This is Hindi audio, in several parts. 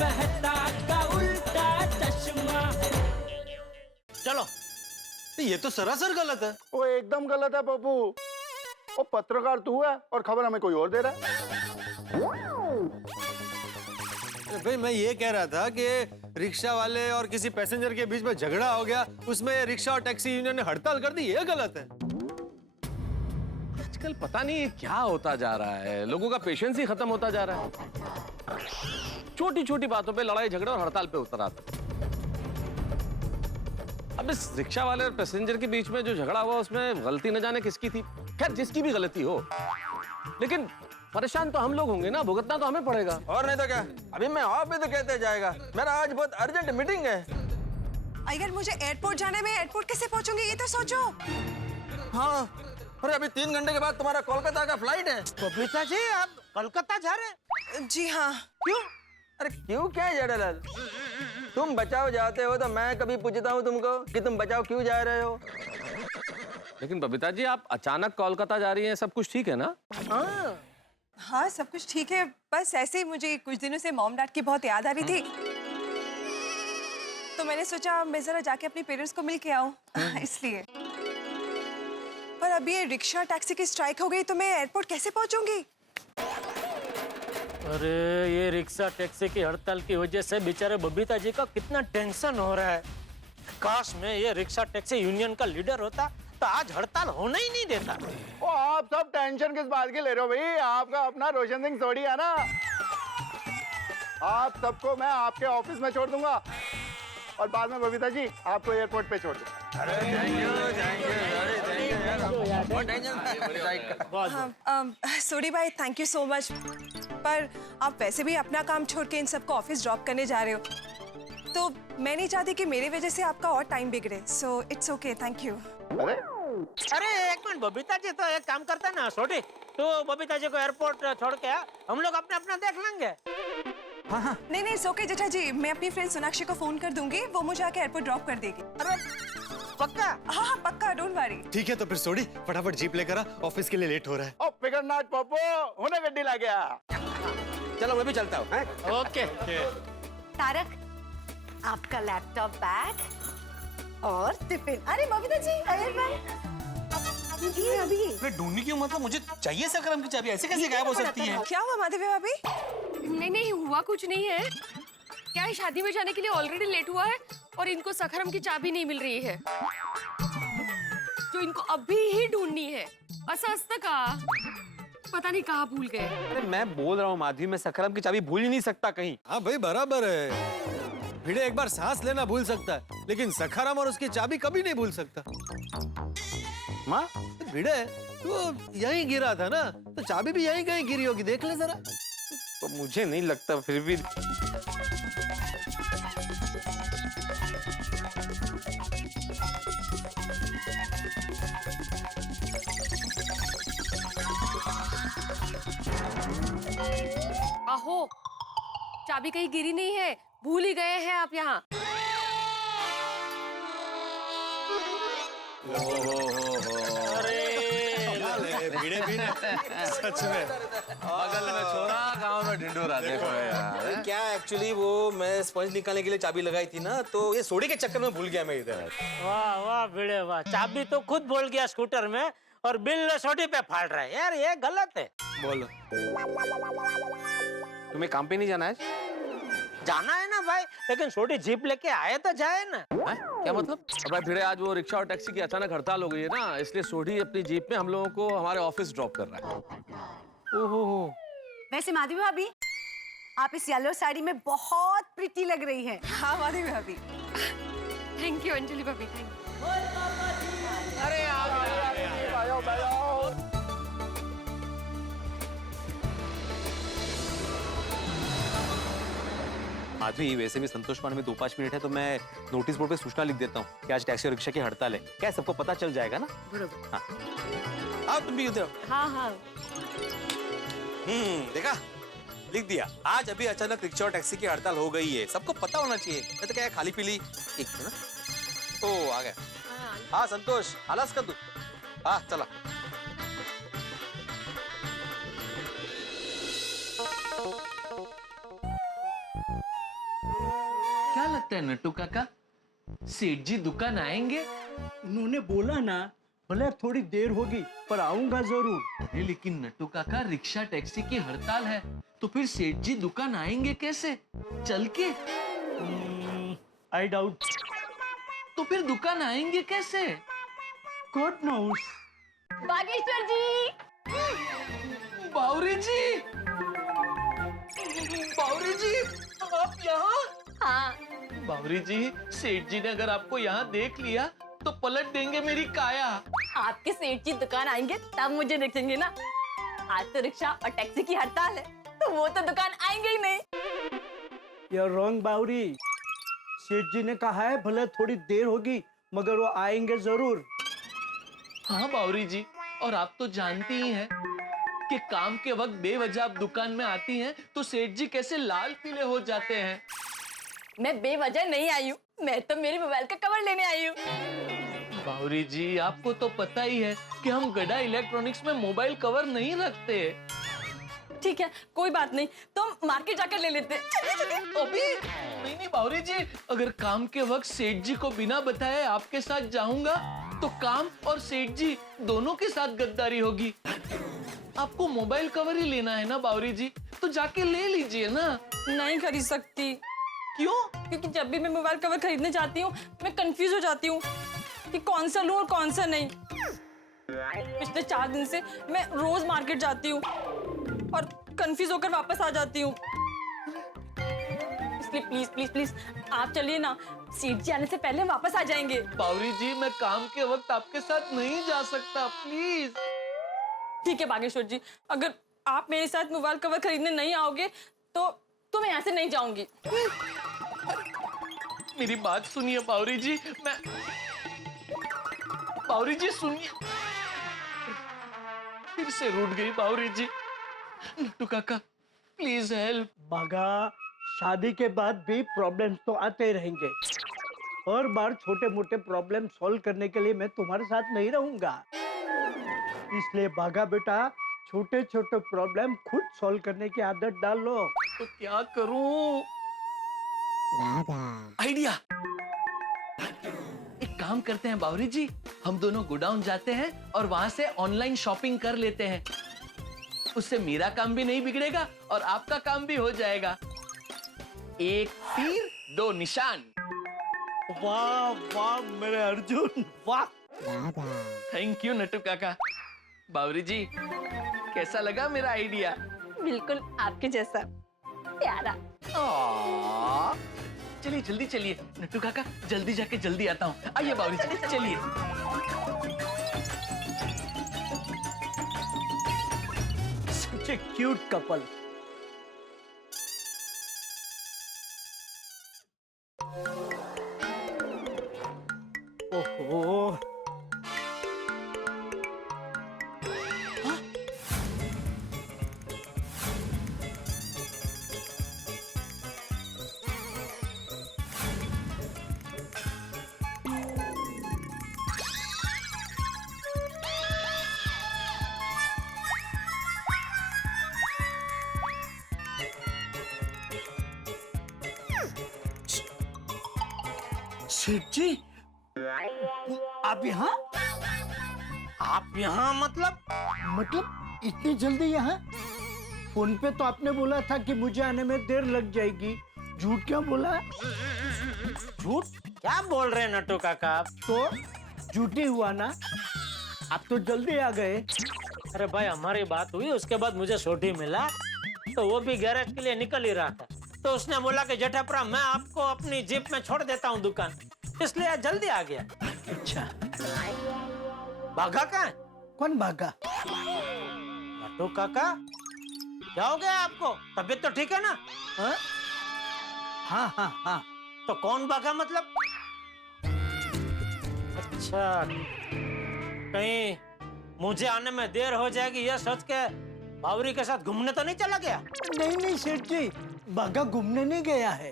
मेहता का उल्टा चश्मा। चलो। ये तो सरासर गलत है। वो एकदम गलत है पप्पू। वो पत्रकार तू है और खबर हमें कोई और दे रहा है। भाई मैं ये कह रहा था कि रिक्शा वाले और किसी पैसेंजर के बीच में झगड़ा हो गया, उसमें रिक्शा और टैक्सी यूनियन ने हड़ताल कर दी, ये गलत है। आजकल पता नहीं क्या होता जा रहा है, लोगों का पेशेंस ही खत्म होता जा रहा है। छोटी छोटी बातों पे लड़ाई झगड़े और हड़ताल पे उतर आते। अब इस रिक्शा वाले और पैसेंजर के बीच में जो झगड़ा हुआ उसमें गलती न जाने किसकी थी। खैर जिसकी भी गलती हो, लेकिन परेशान तो हम लोग होंगे ना, भुगतना तो हमें पड़ेगा। और नहीं तो क्या, अभी मैं ऑफ भी तो कहते जाएगा, मेरा आज बहुत अर्जेंट मीटिंग है। अगर मुझे एयरपोर्ट जाने में एयरपोर्ट कैसे पहुंचूंगी ये तो सोचो। हाँ, अरे अभी 3 घंटे के बाद तुम्हारा कोलकाता का फ्लाइट है। बबीता जी आप कोलकाता जा रहे हैं? जी हाँ। क्यों? अरे क्यों क्या जेठालाल, तुम बचाओ जाते हो तो मैं कभी पूछता हूँ तुमको कि तुम बचाओ क्यों जा रहे हो? लेकिन बबीता जी आप अचानक कोलकाता जा रही हैं, सब कुछ ठीक है ना? हाँ सब कुछ ठीक है, बस ऐसे ही मुझे कुछ दिनों से मॉम डैड की बहुत याद आ रही थी, तो मैंने सोचा मैं जरा जाके अपने पेरेंट्स को मिल के आऊँ इसलिए। पर अभी ये रिक्शा टैक्सी की स्ट्राइक हो गई तो मैं एयरपोर्ट कैसे पहुंचूंगी? अरे ये रिक्शा टैक्सी की हड़ताल की वजह से बेचारे बबीता जी का कितना टेंशन हो रहा है। काश मैं ये रिक्शा टैक्सी यूनियन का लीडर होता तो आज हड़ताल होना ही नहीं देता। वो आप सब टेंशन किस बात की ले रहे हो भाई? आपका अपना रोशन सिंह सोढ़ी है ना। आप सबको मैं आपके ऑफिस में छोड़ दूंगा और बाद में बबीता जी आपको एयरपोर्ट पे छोड़ दूंगा। सोढ़ी भाई थैंक यू सो मच, पर आप वैसे भी अपना काम छोड़ के इन सबको ऑफिस ड्रॉप करने जा रहे हो, तो मैं नहीं चाहती कि मेरी वजह से आपका और टाइम बिगड़े, so it's okay, thank you. अरे एक मिनट, बबीता जी तो एक काम करता ना छोटी, तो बबीता जी को एयरपोर्ट छोड़ के हम लोग अपना अपना देख लेंगे। हाँ। नहीं नहीं ओके जेठा जी, मैं अपनी फ्रेंड सोनाक्षी को फोन कर दूंगी, वो मुझे आके एयरपोर्ट ड्रॉप कर देगी। अरे पक्का? हाँ हाँ पक्का, डोंट वरी। ठीक है तो फिर सोडी फटाफट जीप लेकर आ, ऑफिस के लिए लेट हो रहा है। ओ फिकर नॉट पप्पू, होने गड्डी ला गया। चलो मैं भी चलता हूँ। ओके। तारक आपका लैपटॉप बैग और टिफिन। अरे बबीता जी अरे अभी मैं ढूंढनी क्यों, मतलब मुझे चाहिए सकरम की चाबी, ऐसे कैसे गायब हो सकती है? क्या हुआ माधवी भाभी? नहीं हुआ कुछ नहीं है। क्या है, शादी में जाने के लिए ऑलरेडी लेट हुआ है और इनको सखरम की चाबी नहीं मिल रही है जो इनको अभी ही ढूंढनी है। असस्त का पता नहीं कहाँ भूल गए। अरे मैं बोल रहा हूँ माधवी, मैं सखरम की चाबी भूल ही नहीं सकता कहीं। हाँ भाई बराबर है, भिड़े एक बार सांस लेना भूल सकता है लेकिन सखाराम और उसकी चाबी कभी नहीं भूल सकता। माँ भिड़े तो यहीं गिरा था ना, तो चाबी भी यहीं कहीं गिरी होगी, देख ले जरा। तो मुझे नहीं लगता, फिर भी आहो चाबी कहीं गिरी नहीं है, भूल ही गए हैं आप यहाँ। भिड़े भी सच में बगल में छोरा गांव में ढिंडोरा, देखो यार। क्या एक्चुअली वो मैं स्पंज निकालने के लिए चाबी लगाई थी ना, तो ये सोडी के चक्कर में भूल गया मैं इधर। वाह वाह भिड़े वाह, चाबी तो खुद भूल गया स्कूटर में और बिल छोटी पे फाड़ रहा है यार, ये गलत है। बोलो तुम्हें काम पे नहीं जाना है? जाना है ना भाई, लेकिन छोटी जीप लेके आए तो जाए ना। है? क्या मतलब? अब भिड़े आज वो रिक्शा और टैक्सी की अचानक हड़ताल हो गई है ना, इसलिए सोढ़ी अपनी जीप में हम लोगों को हमारे ऑफिस ड्रॉप कर रहा है। ओहो वैसे माधवी भाभी आप इस येलो साड़ी में बहुत प्रिटी लग रही हैं। हाँ माधवी भाभी। थैंक यू अंजलि भाभी, थैंक यू। अरे माधवी वैसे भी संतोष पांडे में 2-5 मिनट है तो मैं नोटिस बोर्ड पे सूचना लिख देता हूँ कि आज टैक्सी और रिक्शा की हड़ताल है, क्या सबको पता चल जाएगा ना? बरोबर। हाँ आओ तुम भी उधर। हाँ हाँ देखा, लिख दिया। आज अभी अचानक रिक्शा और टैक्सी की हड़ताल हो गई है, सबको पता होना चाहिए। मैं तो क्या है, खाली पीली एक मिनट। ओ आ गया। हाँ संतोष आलस कर तू। हाँ चला। लगता है नट्टू काका, सेठ जी दुकान आएंगे? उन्होंने बोला ना, भले थोड़ी देर होगी पर आऊंगा जरूर। अरे लेकिन नट्टू काका, रिक्शा टैक्सी की हड़ताल है, तो फिर सेठ जी दुकान आएंगे कैसे? चल के? I doubt. तो फिर दुकान आएंगे कैसे? God knows. बागेश्वर जी, बावरी जी, बावरी जी, आप यहाँ? हाँ, बावरी जी, सेठ जी ने अगर आपको यहाँ देख लिया तो पलट देंगे मेरी काया। आपके सेठ जी दुकान आएंगे तब मुझे देखेंगे ना। आज तो रिक्शा और टैक्सी की हड़ताल है, तो वो तो दुकान आएंगे ही नहीं। यू आर रॉन्ग बावरी। सेठ जी ने कहा है भले थोड़ी देर होगी मगर वो आएंगे जरूर। हाँ बावरी जी, और आप तो जानती ही हैं कि काम के वक्त बेवजह आप दुकान में आती हैं तो सेठ जी कैसे लाल पीले हो जाते हैं। मैं बेवजह नहीं आई हूँ, मैं तो मेरे मोबाइल का कवर लेने आई हूँ। बावरी जी, आपको तो पता ही है कि हम गड़ा इलेक्ट्रॉनिक्स में मोबाइल कवर नहीं रखते। ठीक है, कोई बात नहीं, तो मार्केट जाकर ले लेते। अभी नहीं बावरी जी, अगर काम के वक्त सेठ जी को बिना बताए आपके साथ जाऊंगा तो काम और सेठ जी दोनों के साथ गद्दारी होगी। आपको मोबाइल कवर ही लेना है ना बावरी जी, तो जाके ले लीजिए ना। नहीं खरीद सकती। क्यों? क्योंकि जब भी मैं मोबाइल कवर खरीदने जाती हूँ मैं कंफ्यूज हो जाती हूँ कि कौन सा लूं और कौन सा नहीं। पिछले 4 दिन से मैं रोज मार्केट जाती हूँ और कंफ्यूज होकर वापस आ जाती हूँ। इसलिए प्लीज प्लीज प्लीज आप चलिए ना, सेठ जी आने से पहले वापस आ जाएंगे। बावरी जी, मैं काम के वक्त आपके साथ नहीं जा सकता, प्लीज। ठीक है बागेश्वर जी, अगर आप मेरे साथ मोबाइल कवर खरीदने नहीं आओगे तो मैं यहाँ से नहीं जाऊंगी। मेरी बात सुनिए बावरी जी, मैं बावरी जी सुनिए। फिर से रूठ गई बावरी जी। नट्टू काका प्लीज हेल्प। बागा, शादी के बाद भी प्रॉब्लम्स तो आते रहेंगे। हर बार छोटे मोटे प्रॉब्लम सॉल्व करने के लिए मैं तुम्हारे साथ नहीं रहूंगा। इसलिए बागा बेटा, छोटे छोटे प्रॉब्लम खुद सॉल्व करने की आदत डाल लो। तो क्या करूं? आइडिया। एक काम करते हैं बावरी जी, हम दोनों गोडाउन जाते हैं और वहां से ऑनलाइन शॉपिंग कर लेते हैं। उससे मेरा काम भी नहीं बिगड़ेगा और आपका काम भी हो जाएगा। एक तीर 2 निशान। वाह वाह मेरे अर्जुन, वाह। थैंक यू नट्टू काका। बावरी जी, कैसा लगा मेरा आइडिया? बिल्कुल आपके जैसा प्यारा। चलिए जल्दी चलिए नट्टू काका, जल्दी जाके जल्दी आता हूँ। आइए बावरी जी, चलिए। Such a cute couple. ओहो, सेठ जी, आप यहाँ? आप यहाँ मतलब इतनी जल्दी यहाँ? फोन पे तो आपने बोला था कि मुझे आने में देर लग जाएगी। झूठ क्यों बोला? झूठ क्या बोल रहे हैं नट्टू काका आप? तो झूठी हुआ ना, आप तो जल्दी आ गए। अरे भाई, हमारी बात हुई, उसके बाद मुझे छोटी मिला तो वो भी गैरेज के लिए निकल ही रहा था, तो उसने बोला कि जेठापुरा मैं आपको अपनी जीप में छोड़ देता हूँ दुकान, इसलिए जल्दी आ गया। अच्छा, भागा कहाँ है? कौन भागा? नट्टू काका, क्या हो गया आपको? तबीयत तो ठीक है ना? हाँ हाँ हाँ हाँ। तो कौन भागा मतलब? अच्छा, कहीं मुझे आने में देर हो जाएगी ये सोच के बावरी के साथ घूमने तो नहीं चला गया? नहीं नहीं सेठ जी, भागा घूमने नहीं गया है।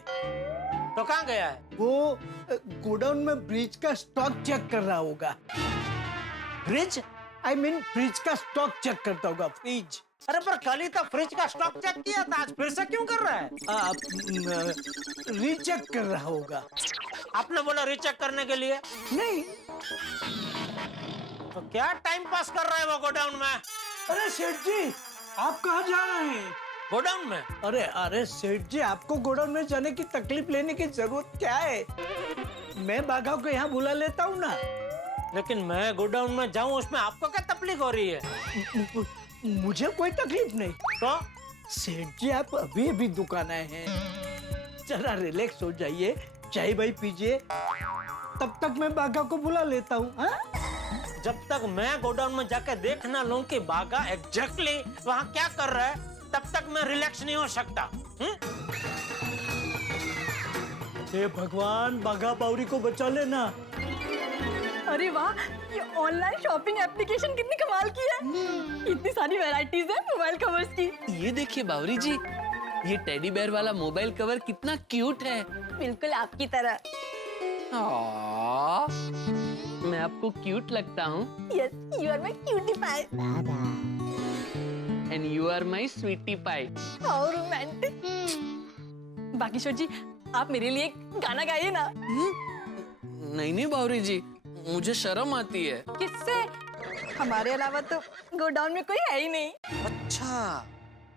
तो कहाँ गया है? वो गोडाउन में ब्रिज का स्टॉक चेक कर रहा होगा। ब्रिज? आई मीन फ्रिज का स्टॉक चेक करता होगा। फ्रिज अरे पर कल ही तो फ्रिज का स्टॉक चेक किया था, आज फिर से क्यों कर रहा है? रीचेक कर रहा होगा। आपने बोला रीचेक करने के लिए, नहीं, तो क्या टाइम पास कर रहा है वो गोडाउन में? अरे सेठ जी, आप कहाँ जा रहे हैं? गोडाउन में? अरे अरे सेठ जी, आपको गोडाउन में जाने की तकलीफ लेने की जरूरत क्या है? मैं बाघा को यहाँ बुला लेता हूँ ना। लेकिन मैं गोडाउन में जाऊं उसमें आपको क्या तकलीफ हो रही है? मुझे कोई तकलीफ नहीं। तो सेठ जी, आप अभी अभी दुकान आए हैं, जरा रिलैक्स हो जाइए, चाय भाई पीजिए, तब तक मैं बाघा को बुला लेता हूँ। जब तक मैं गोडाउन में जाके देख ना लूं कि बाघा एग्जैक्टली वहाँ क्या कर रहा है, तब तक मैं रिलैक्स नहीं हो सकता। हे भगवान, बाघा बावरी को बचा लेना। अरे वाह, ये ऑनलाइन शॉपिंग एप्लीकेशन कितनी कमाल की है। इतनी सारी वैरायटीज है मोबाइल कवर्स की। ये देखिए बावरी जी, ये टेडी बेयर वाला मोबाइल कवर कितना क्यूट है। बिल्कुल आपकी तरह। मैं आपको क्यूट लगता हूँ। Yes, you are my cutie pie. And you are my sweetie pie. How romantic. Bageshwar ji, आप मेरे लिए गाना गाइए ना। नहीं नहीं बावरी जी, मुझे शर्म आती है। किससे? हमारे अलावा तो गोडाउन में कोई है ही नहीं। अच्छा,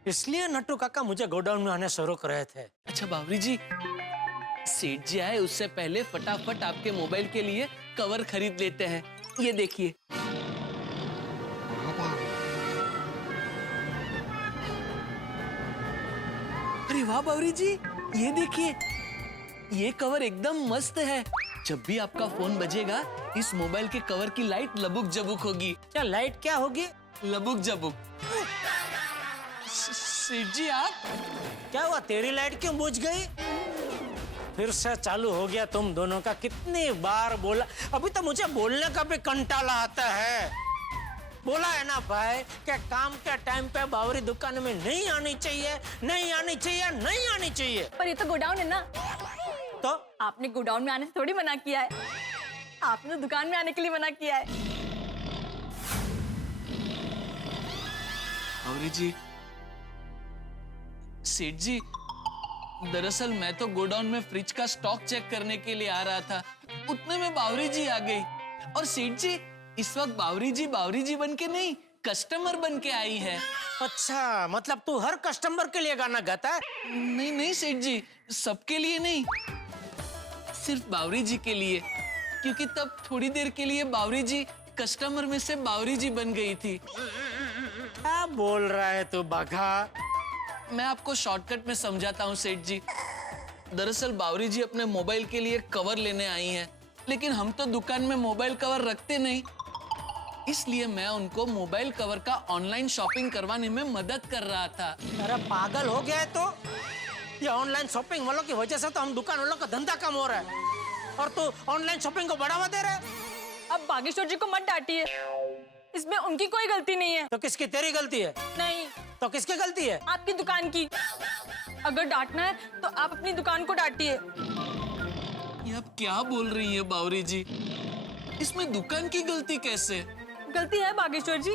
इसलिए नट्टू काका मुझे गोडाउन में आने से रोक रहे थे। अच्छा बावरी जी, सेठ जी आए उससे पहले फटाफट आपके मोबाइल के लिए कवर खरीद लेते हैं। ये देखिए। अरे वाह बावरी जी, ये देखिए, ये कवर एकदम मस्त है। जब भी आपका फोन बजेगा, इस मोबाइल के कवर की लाइट लबुक जबुक होगी। क्या लाइट क्या होगी? लबुक जबुक। सेठ जी आप क्या हुआ, तेरी लाइट क्यों बुझ गई? फिर से चालू हो गया तुम दोनों का। कितनी बार बोला, अभी तो मुझे बोलने का भी कंटाला आता है। बोला है ना भाई कि काम के टाइम पे बावरी दुकान में नहीं आनी चाहिए, नहीं आनी चाहिए, नहीं आनी चाहिए। पर ये तो गोडाउन है ना। तो आपने गोडाउन में आने से थोड़ी मना किया है, आपने दुकान में आने के लिए मना किया है। बावरी जी, सेठ जी, दरअसल मैं तो गोडाउन में फ्रिज का स्टॉक चेक करने के लिए आ रहा था, उतने में बावरी जी आ गई। और सेठ जी, इस वक्त बावरी जी बन के नहीं, कस्टमर बन के आई है। अच्छा, मतलब तू हर कस्टमर के लिए गाना गाता है? नहीं नहीं सेठ जी, सबके लिए नहीं, सिर्फ बावरी जी के लिए, क्योंकि तब थोड़ी देर के लिए बावरी जी कस्टमर में से बावरी जी बन गई थी। क्या बोल रहा है तू बाघा? मैं आपको शॉर्टकट में समझाता हूँ सेठ जी। दरअसल बावरी जी अपने मोबाइल के लिए कवर लेने आई हैं, लेकिन हम तो दुकान में मोबाइल कवर रखते नहीं, इसलिए मैं उनको मोबाइल कवर का ऑनलाइन शॉपिंग करवाने में मदद कर रहा था। अरे पागल हो गया है तो? ये ऑनलाइन शॉपिंग वालों की वजह से तो हम दुकान वालों का धंधा कम हो रहा है, और तू ऑनलाइन शॉपिंग को बढ़ावा दे रहा है। अब बागेश्वर जी को मत डांटिए, इसमें उनकी कोई गलती नहीं है। तो किसकी? तेरी गलती है? नहीं। तो किसकी गलती है? आपकी दुकान की। अगर डांटना है तो आप अपनी दुकान को डांटिए। ये आप क्या बोल रही हैं बावरी जी? इसमें दुकान की गलती कैसे? गलती है बागेश्वर जी।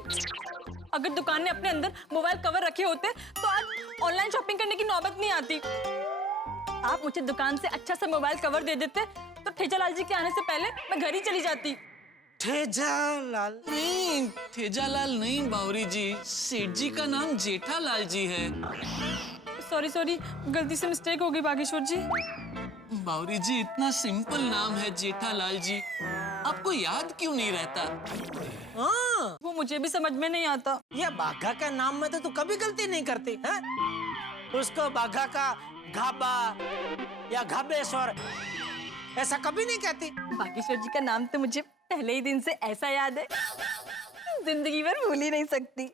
अगर दुकान ने अपने अंदर मोबाइल कवर रखे होते तो आज ऑनलाइन शॉपिंग करने की नौबत नहीं आती। आप मुझे दुकान से अच्छा सा मोबाइल कवर दे देते तो ठेजालाल जी के आने से पहले मैं घर ही चली जाती। ठेजालाल? नहीं, ठेजालाल नहीं बावरी जी, सेठ जी का नाम जेठालाल जी है। सॉरी, गलती से मिस्टेक हो गई बागेश्वर जी। बावरी जी, इतना सिंपल नाम है जेठालाल जी, आपको याद क्यों नहीं रहता? हाँ, वो मुझे भी समझ में नहीं आता। ये बाघा के नाम में तो तू कभी गलती नहीं करती है? उसको बाघा का घाबा या घाबेश्वर ऐसा कभी नहीं कहती। बागेश्वर जी का नाम तो मुझे पहले ही दिन से ऐसा याद है, जिंदगी भर भूल ही नहीं सकती।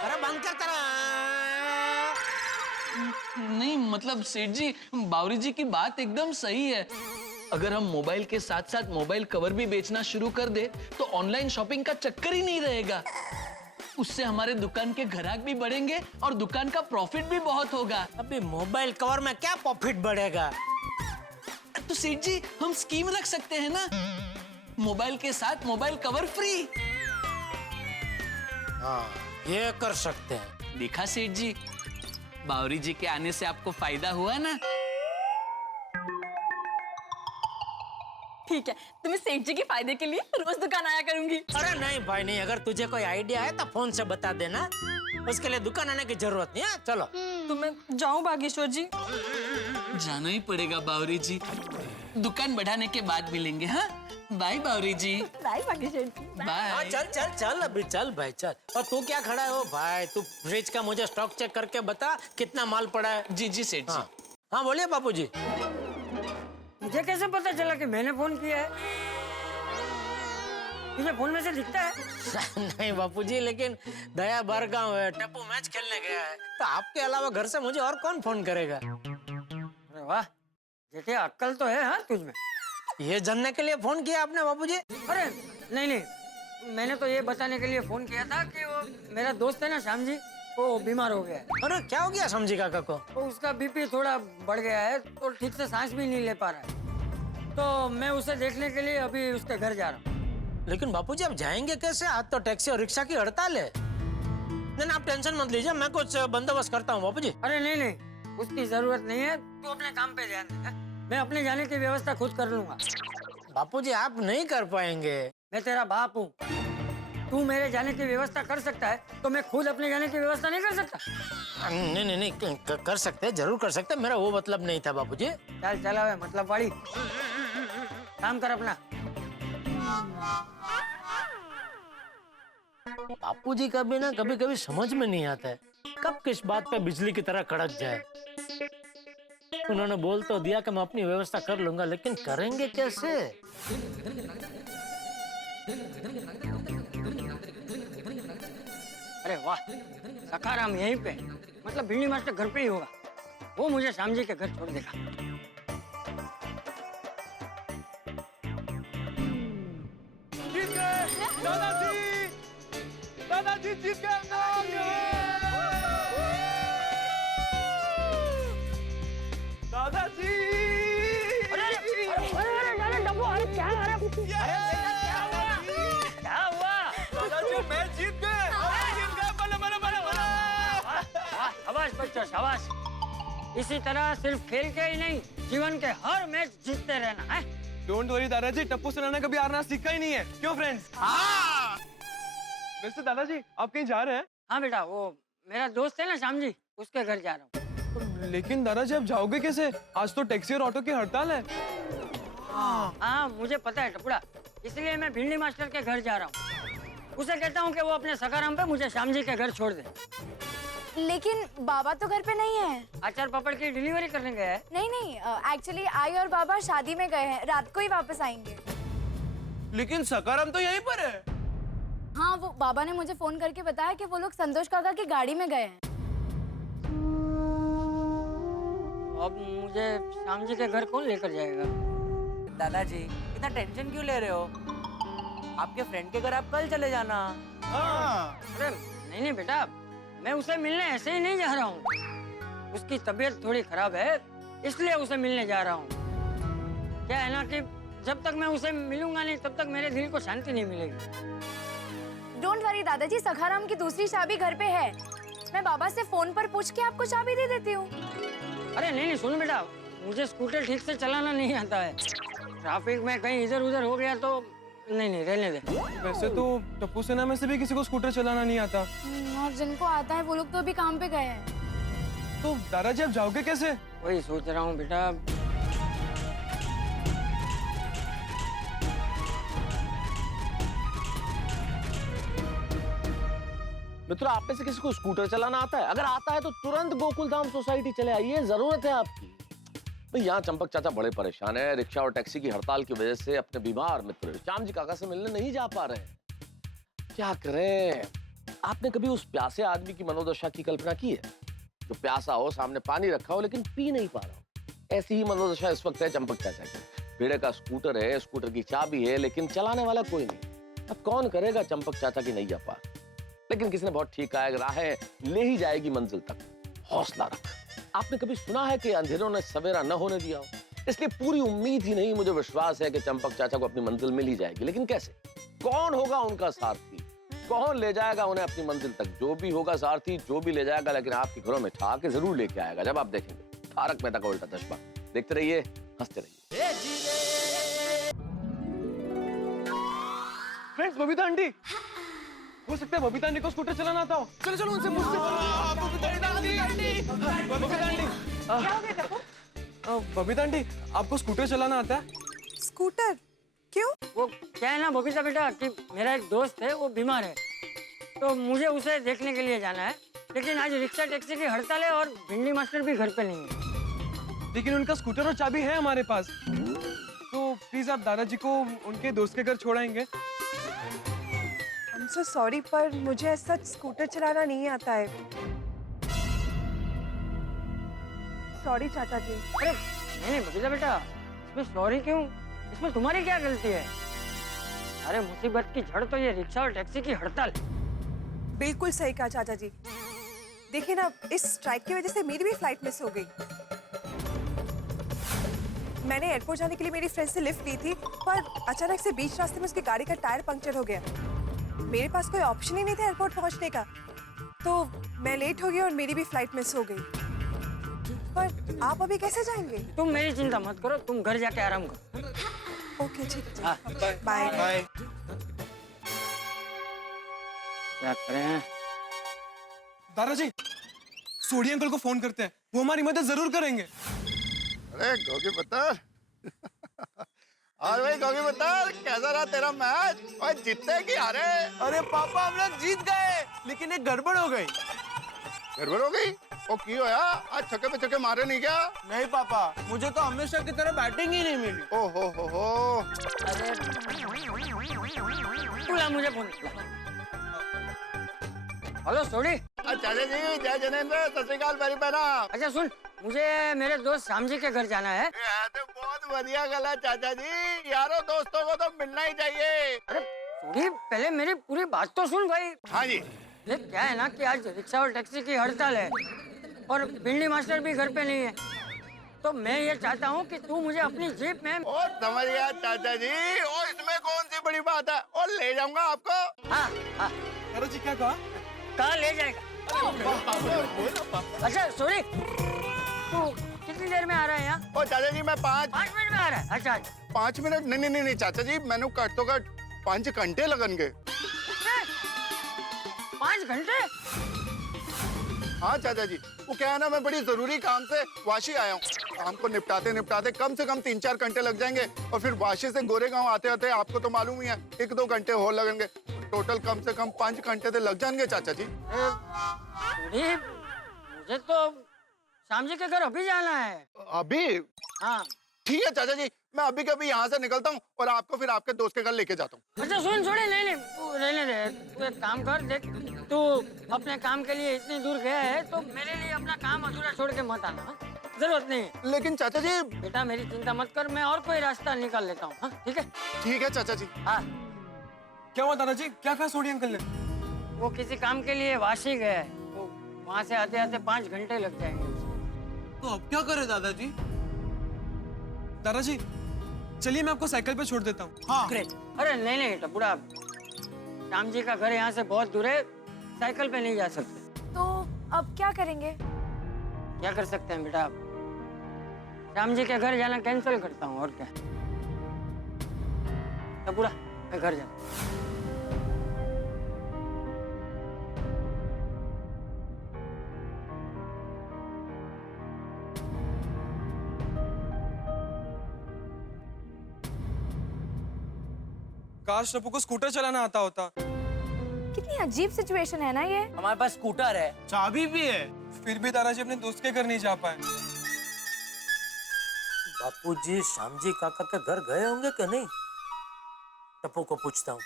अरे बंद कर तेरा। नहीं मतलब सेठ जी, बावरी जी की बात एकदम सही है। अगर हम मोबाइल के साथ साथ मोबाइल कवर भी बेचना शुरू कर दे तो ऑनलाइन शॉपिंग का चक्कर ही नहीं रहेगा। उससे हमारे दुकान के ग्राहक भी बढ़ेंगे और दुकान का प्रॉफिट भी बहुत होगा। अभी मोबाइल कवर में क्या प्रॉफिट बढ़ेगा? तो सेठ जी, हम स्कीम रख सकते हैं ना, मोबाइल के साथ मोबाइल कवर फ्री। हाँ ये कर सकते हैं। देखा सेठ जी, बावरी जी के आने से आपको फायदा हुआ ना। ठीक है, तो मैं सेठ जी के फायदे के लिए रोज दुकान आया करूंगी। अरे नहीं भाई नहीं, अगर तुझे कोई आइडिया है तो फोन से बता देना, उसके लिए दुकान आने की जरूरत नहीं है। चलो तो मैं जाऊं बागेश्वर जी? जाना ही पड़ेगा बावरी जी, दुकान बढ़ाने के बाद मिलेंगे। हाँ बाय बावरी जी। बाय बागेश्वर जी। हाँ, बाय। चल चल चल अभी चल भाई चल। और तू क्या खड़ा है? ओ भाई तू फ्रिज का मुझे स्टॉक चेक करके बता कितना माल पड़ा है। जी जी सेठ जी। हाँ हाँ बोलिए बापूजी। मुझे कैसे पता चला कि मैंने फोन किया है? मुझे फोन में से दिखता है। नहीं बापूजी, लेकिन दया बरगांव है, टप्पू मैच खेलने गया है, तो आपके अलावा घर से मुझे और कौन फोन करेगा? अरे वाह, जेठे अक्ल तो है हाँ तुझ में। ये जानने के लिए फोन किया आपने बापूजी? अरे नहीं नहीं, मैंने तो ये बताने के लिए फोन किया था कि वो मेरा दोस्त है ना श्याम जी, वो बीमार हो गया है। अरे क्या हो गया समझी काका को? तो उसका बीपी थोड़ा बढ़ गया है, तो ठीक से सांस भी नहीं ले पा रहा है। तो मैं उसे देखने के लिए अभी उसके घर जा रहा हूँ। लेकिन बापूजी आप जाएंगे कैसे? आज तो टैक्सी और रिक्शा की हड़ताल है। नहीं आप टेंशन मत लीजिए, मैं कुछ बंदोबस्त करता हूँ बापूजी। अरे नहीं नहीं, उसकी जरूरत नहीं है, तू अपने काम पे ध्यान दे। मैं अपने जाने की व्यवस्था खुद कर लूंगा। बापूजी आप नहीं कर पाएंगे। मैं तेरा बाप हूँ, तू मेरे जाने की व्यवस्था कर सकता है, तो मैं खुद अपने जाने की व्यवस्था नहीं कर सकता? नहीं नहीं नहीं कर सकते हैं, जरूर कर सकते हैं, मेरा वो मतलब नहीं था बापूजी। चल चला है मतलब वाली, काम कर अपना। बापूजी का भी ना कभी कभी समझ में नहीं आता है कब किस बात पे बिजली की तरह कड़क जाए। उन्होंने बोल तो दिया कि मैं अपनी व्यवस्था कर लूंगा, लेकिन करेंगे कैसे? अरे वाह, सखाराम यहीं पे, मतलब भिंडी मास्टर घर पे ही होगा। वो मुझे श्याम जी के घर छोड़ देगा। दादाजी जीत गए। दादाजी क्या हुआ? दादाजी मैच जीत गए। शाबाश बच्चों शाबाश। इसी तरह सिर्फ खेल के ही नहीं, जीवन के हर मैच जीतते रहना है। डोंट वरी दादाजी, टप्पू सुनाना कभी हारना सीखा ही नहीं है, क्यों फ्रेंड्स? वैसे दादाजी आप कहीं जा रहे हैं? हाँ बेटा, वो मेरा दोस्त है ना श्याम जी, उसके घर जा रहा हूँ। लेकिन दादाजी आप जाओगे कैसे? आज तो टैक्सी और ऑटो की हड़ताल है। हाँ मुझे पता है टुकड़ा, इसलिए मैं भिंडी मास्टर के घर जा रहा हूँ। उसे कहता हूँ कि वो अपने सखाराम पे मुझे श्याम जी के घर छोड़ दे। लेकिन बाबा तो घर पे नहीं है। अचार पापड़ की डिलीवरी करने गया है। नहीं नहीं, एक्चुअली आई और बाबा शादी में गए हैं, रात को ही वापस आएंगे। लेकिन सखाराम तो यहीं पर है। हाँ, वो बाबा ने मुझे फोन करके बताया कि वो लोग संतोष काका की गाड़ी में गए हैं। अब मुझे श्याम जी के घर कौन लेकर जाएगा? दादाजी इतना टेंशन क्यों ले रहे हो? आपके फ्रेंड के घर आप कल चले जाना। अरे नहीं नहीं बेटा, मैं उसे मिलने ऐसे ही नहीं जा रहा हूँ। उसकी तबीयत थोड़ी खराब है, इसलिए उसे मिलने जा रहा हूँ। क्या है ना कि जब तक मैं उसे मिलूंगा नहीं, तब तक मेरे दिल को शांति नहीं मिलेगी। डोंट वरी दादाजी, सखाराम की दूसरी चाबी घर पे है। मैं बाबा से फोन पर पूछ के आपको चाबी दे देती हूँ। अरे नहीं नहीं सुनो बेटा, मुझे स्कूटर ठीक से चलाना नहीं आता है। ट्रैफिक में कहीं इधर उधर हो गया तो नहीं रहने दे। वैसे तो टप्पू सेना में से भी किसी को स्कूटर चलाना नहीं आता। और जिनको आता है वो लोग तो अभी काम पे गए हैं। तो दादाजी आप जाओगे कैसे? वही सोच रहा हूँ बेटा। मित्र, आप में से किसी को स्कूटर चलाना आता है? अगर आता है तो तुरंत गोकुलधाम सोसाइटी चले आइए, जरूरत है आपकी। भाई यहाँ चंपक चाचा बड़े परेशान है, रिक्शा और टैक्सी की हड़ताल की वजह से अपने बीमार मित्र श्याम जी काका से मिलने नहीं जा पा रहे हैं। क्या करें? आपने कभी उस प्यासे आदमी की मनोदशा की कल्पना की है, जो प्यासा हो, सामने पानी रखा हो लेकिन पी नहीं पा रहा हो? ऐसी ही मनोदशा इस वक्त है चंपक चाचा की। बेड़े का स्कूटर है, स्कूटर की चाबी है, लेकिन चलाने वाला कोई नहीं। अब कौन करेगा चंपक चाचा की नैया पार? लेकिन किसने बहुत ठीक कहा है, राहें ले ही जाएगी मंजिल तक, हौसला रख। आपने कभी सुना है कि अंधेरों ने सवेरा न होने दिया हो? इसलिए पूरी उम्मीद ही नहीं, मुझे विश्वास है कि चंपक चाचा को अपनी मंजिल मिल ही जाएगी। लेकिन कैसे? कौन होगा उनका साथी? कौन ले जाएगा उन्हें अपनी मंजिल तक? जो भी होगा सारथी, जो भी ले जाएगा, लेकिन आपके घरों में ठा के जरूर लेके आएगा। जब आप देखेंगे तारक मेहता का उल्टा चश्मा। देखते रहिए, हंसते रहिए। फ्रेंड्स, बबीता आंटी, हो सकता है बबीता आंटी को स्कूटर चलाना आता हो। चलो चलो उनसे पूछते हैं। बबीता आंटी, आपको स्कूटर चलाना आता है? स्कूटर? क्यों? वो क्या है ना बबीता बेटा कि मेरा एक दोस्त है, वो बीमार है, तो मुझे उसे देखने के लिए जाना है। लेकिन आज रिक्शा टैक्सी की हड़ताल है और भिंडी मास्टर भी घर पे नहीं है। लेकिन उनका स्कूटर और चाबी है हमारे पास, तो प्लीज आप दादाजी को उनके दोस्त के घर छोड़ाएंगे? I'm so sorry, पर मुझे ऐसा स्कूटर चलाना नहीं आता है। सॉरी चाचा जी। अरे नहीं बबीता बेटा, इसमें सॉरी क्यों? इसमें तुम्हारी क्या गलती है? अरे मुसीबत की जड़ तो ये रिक्शा और टैक्सी की हड़ताल। बिल्कुल सही कहा चाचा जी। देखिए ना, इस स्ट्राइक की वजह से मेरी भी फ्लाइट मिस हो गई। मैंने एयरपोर्ट जाने के लिए मेरी फ्रेंड से लिफ्ट ली थी, पर अचानक से बीच रास्ते में उसकी गाड़ी का टायर पंक्चर हो गया। मेरे पास कोई ऑप्शन ही नहीं था एयरपोर्ट पहुंचने का, तो मैं लेट हो गई और मेरी भी फ्लाइट मिस हो गई। पर आप अभी कैसे जाएंगे? तुम मेरी चिंता मत करो, तुम घर जाके आराम करो। ओके ठीक है। हाँ, बाय बाय। क्या करें? दादाजी, सोडी अंकल को फोन करते हैं, वो हमारी मदद जरूर करेंगे। अरे गोगी पत्थर और भाई गोगी पत्थर, कैसा रहा तेरा मैच? और जीतते कि हारे? अरे पापा, हम लोग जीत गए, लेकिन एक गड़बड़ हो गई। गड़बड़ हो गई? ओ की होया? आज छक्के पे छक्के मारे नहीं क्या? नहीं पापा, मुझे तो हमेशा की तरह बैटिंग ही नहीं मिली। ओ हो। अरे तुला मुझे फोन। हेलो सोडी। चाचा जी, जय जनेंद्र, सत श्री अकाल मेरी बहना। अच्छा सुन, मुझे मेरे दोस्त श्याम जी के घर जाना है। तो बहुत बढ़िया गल है चाचा जी, यारों दोस्तों को तो मिलना ही चाहिए। अरे सोडी, पहले मेरी पूरी बात तो सुन भाई। हाँ जी। ये क्या है ना कि आज रिक्शा और टैक्सी की हड़ताल है और भिंडी मास्टर भी घर पे नहीं है, तो मैं ये चाहता हूँ कि तू मुझे अपनी जीप में। ओ समझ गया चाचा जी, ओ इसमें कौन सी बड़ी बात है, और ले जाऊंगा आपको। हाँ हाँ। दादाजी क्या कहा? कहाँ ले जाएगा? अच्छा सॉरी, तू कितनी देर में आ रहा है यहाँ? ओ चाचा जी, मैं 5 मिनट में आ रहा है। अच्छा 5 मिनट? नहीं चाचा जी, मैंने कट तो कट 5 घंटे लगेंगे। 5 घंटे? हाँ चाचा जी, वो क्या है ना, मैं बड़ी जरूरी काम से वाशी आया हूँ। काम को निपटाते निपटाते कम से कम 3-4 घंटे लग जाएंगे, और फिर वाशी से गोरेगांव आते आते आपको तो मालूम ही है 1-2 घंटे और लगेंगे। टोटल कम से कम 5 घंटे तो लग जाएंगे चाचा जी। मुझे तो श्याम जी के घर अभी जाना है। अभी? हाँ ठीक है चाचा जी, मैं अभी कभी यहाँ से निकलता हूँ और आपको फिर आपके दोस्त के घर लेके जाता हूँ। अच्छा सुन छोड़े, नहीं तू रहने दे। तू एक काम कर, देख तू अपने काम के लिए इतनी दूर गया है, तो मेरे लिए अपना काम अधूरा छोड़ के मत आना। जरूरत नहीं है। लेकिन चाचा जी। बेटा मेरी चिंता मत कर, मैं और कोई रास्ता निकाल लेता हूँ। ठीक है? ठीक है चाचा जी। हाँ। क्या हुआ दादाजी, क्या कहा सोडी अंकल ने? वो किसी काम के लिए वाशी गया है, तो वहाँ से आते आते 5 घंटे लग जाएंगे। तो अब क्या करे दादाजी? दादाजी चलिए, मैं आपको साइकिल पे छोड़ देता हूँ। हाँ। अरे नहीं टपुड़ा, श्याम जी का घर यहाँ से बहुत दूर है, साइकिल पे नहीं जा सकते। तो अब क्या करेंगे? क्या कर सकते हैं बेटा, श्याम जी के घर जाना कैंसिल करता हूँ, और क्या। टपुड़ा, मैं घर जाता हूँ। काश टप्पू को स्कूटर चलाना आता होता। कितनी अजीब सिचुएशन है ना ये। हमारे पास स्कूटर है, चाबी भी है, फिर भी दादाजी अपने दोस्त के घर नहीं जा पाए। बापूजी श्याम जी काका के घर गए होंगे कि नहीं? टप्पू को पूछता हूँ।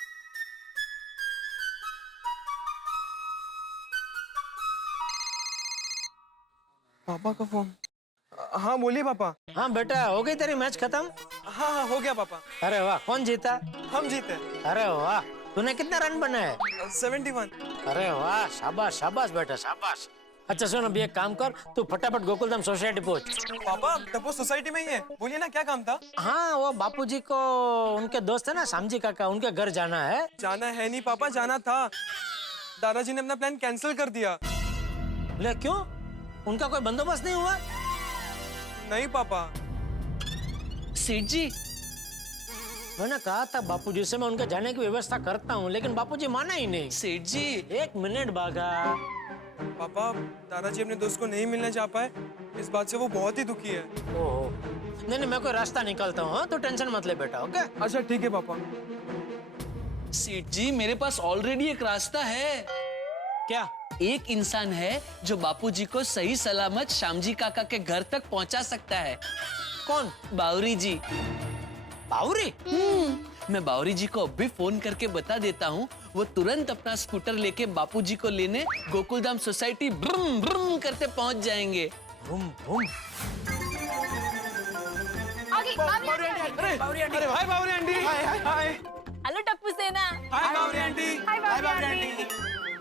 पापा का फोन। हाँ बोलिए पापा। हाँ बेटा, हो गई तेरी मैच खत्म? हाँ हो गया पापा। अरे वाह, कौन जीता? हम जीते। अरे वाह, तूने कितने रन बनाए? 71। अरे वाह, शाबाश शाबाश बेटा शाबाश। अच्छा सुन, अभी एक काम कर, तू फटाफट गोकुलधाम सोसाइटी पहुंच। पापा टप्पू सोसाइटी में ही है, बोलिए ना क्या काम था। हाँ, वो बापूजी को उनके दोस्त है ना श्यामजी काका, उनके घर जाना है। जाना है नहीं पापा, जाना था। दादाजी ने अपना प्लान कैंसिल कर दिया। ले क्यों? उनका कोई बंदोबस्त नहीं हुआ? नहीं पापा। सेठ जी, मैंने कहा था बापूजी से मैं उनके जाने की व्यवस्था करता हूँ, लेकिन बापूजी माना ही नहीं। सेठ जी, एक मिनट बागा। पापा दादाजी अपने दोस्त को नहीं मिलने जा पाए, इस बात से वो बहुत ही दुखी है। ओहो, नहीं मैं कोई रास्ता निकालता हूँ, तो टेंशन मत ले बेटा, ओके? अच्छा ठीक है पापा। सेठ जी, मेरे पास ऑलरेडी एक रास्ता है। क्या? एक इंसान है जो बापूजी को सही सलामत श्यामजी काका के घर तक पहुंचा सकता है। कौन? बावरी जी। बावरी? मैं बावरी जी को अभी फोन करके बता देता हूँ, वो तुरंत अपना स्कूटर लेके बापूजी को लेने गोकुलधाम सोसाइटी ब्रूम ब्रूम करते पहुंच जाएंगे। भूम भूम। आगे अरे हाय बावरी आंटी। हाय। हेलो टप्पू सेना। हाय बावरी आंटी। हाय बावरी आंटी।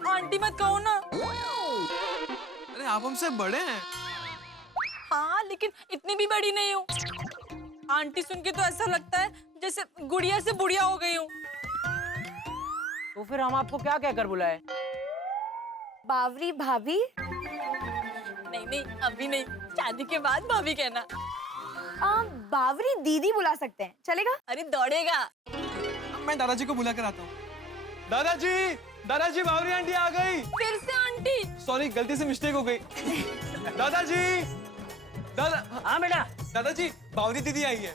आंटी मत कहो ना। अरे आप हमसे बड़े हैं। हाँ, लेकिन इतनी भी बड़ी नहीं हूँ। आंटी सुन के तो ऐसा लगता है जैसे गुड़िया से बुढ़िया हो गई हूँ। तो फिर हम आपको क्या कहकर बुलाए? बावरी भाभी? नहीं अभी नहीं, शादी के बाद भाभी कहना। बावरी दीदी बुला सकते हैं, चलेगा? अरे दौड़ेगा। मैं दादाजी को बुला कर आता हूँ। दादाजी बावरी आंटी आ गई। फिर से आंटी? सॉरी, गलती से मिस्टेक हो गई। दादाजी। हाँ बेटा। दादाजी बावरी दीदी आई है।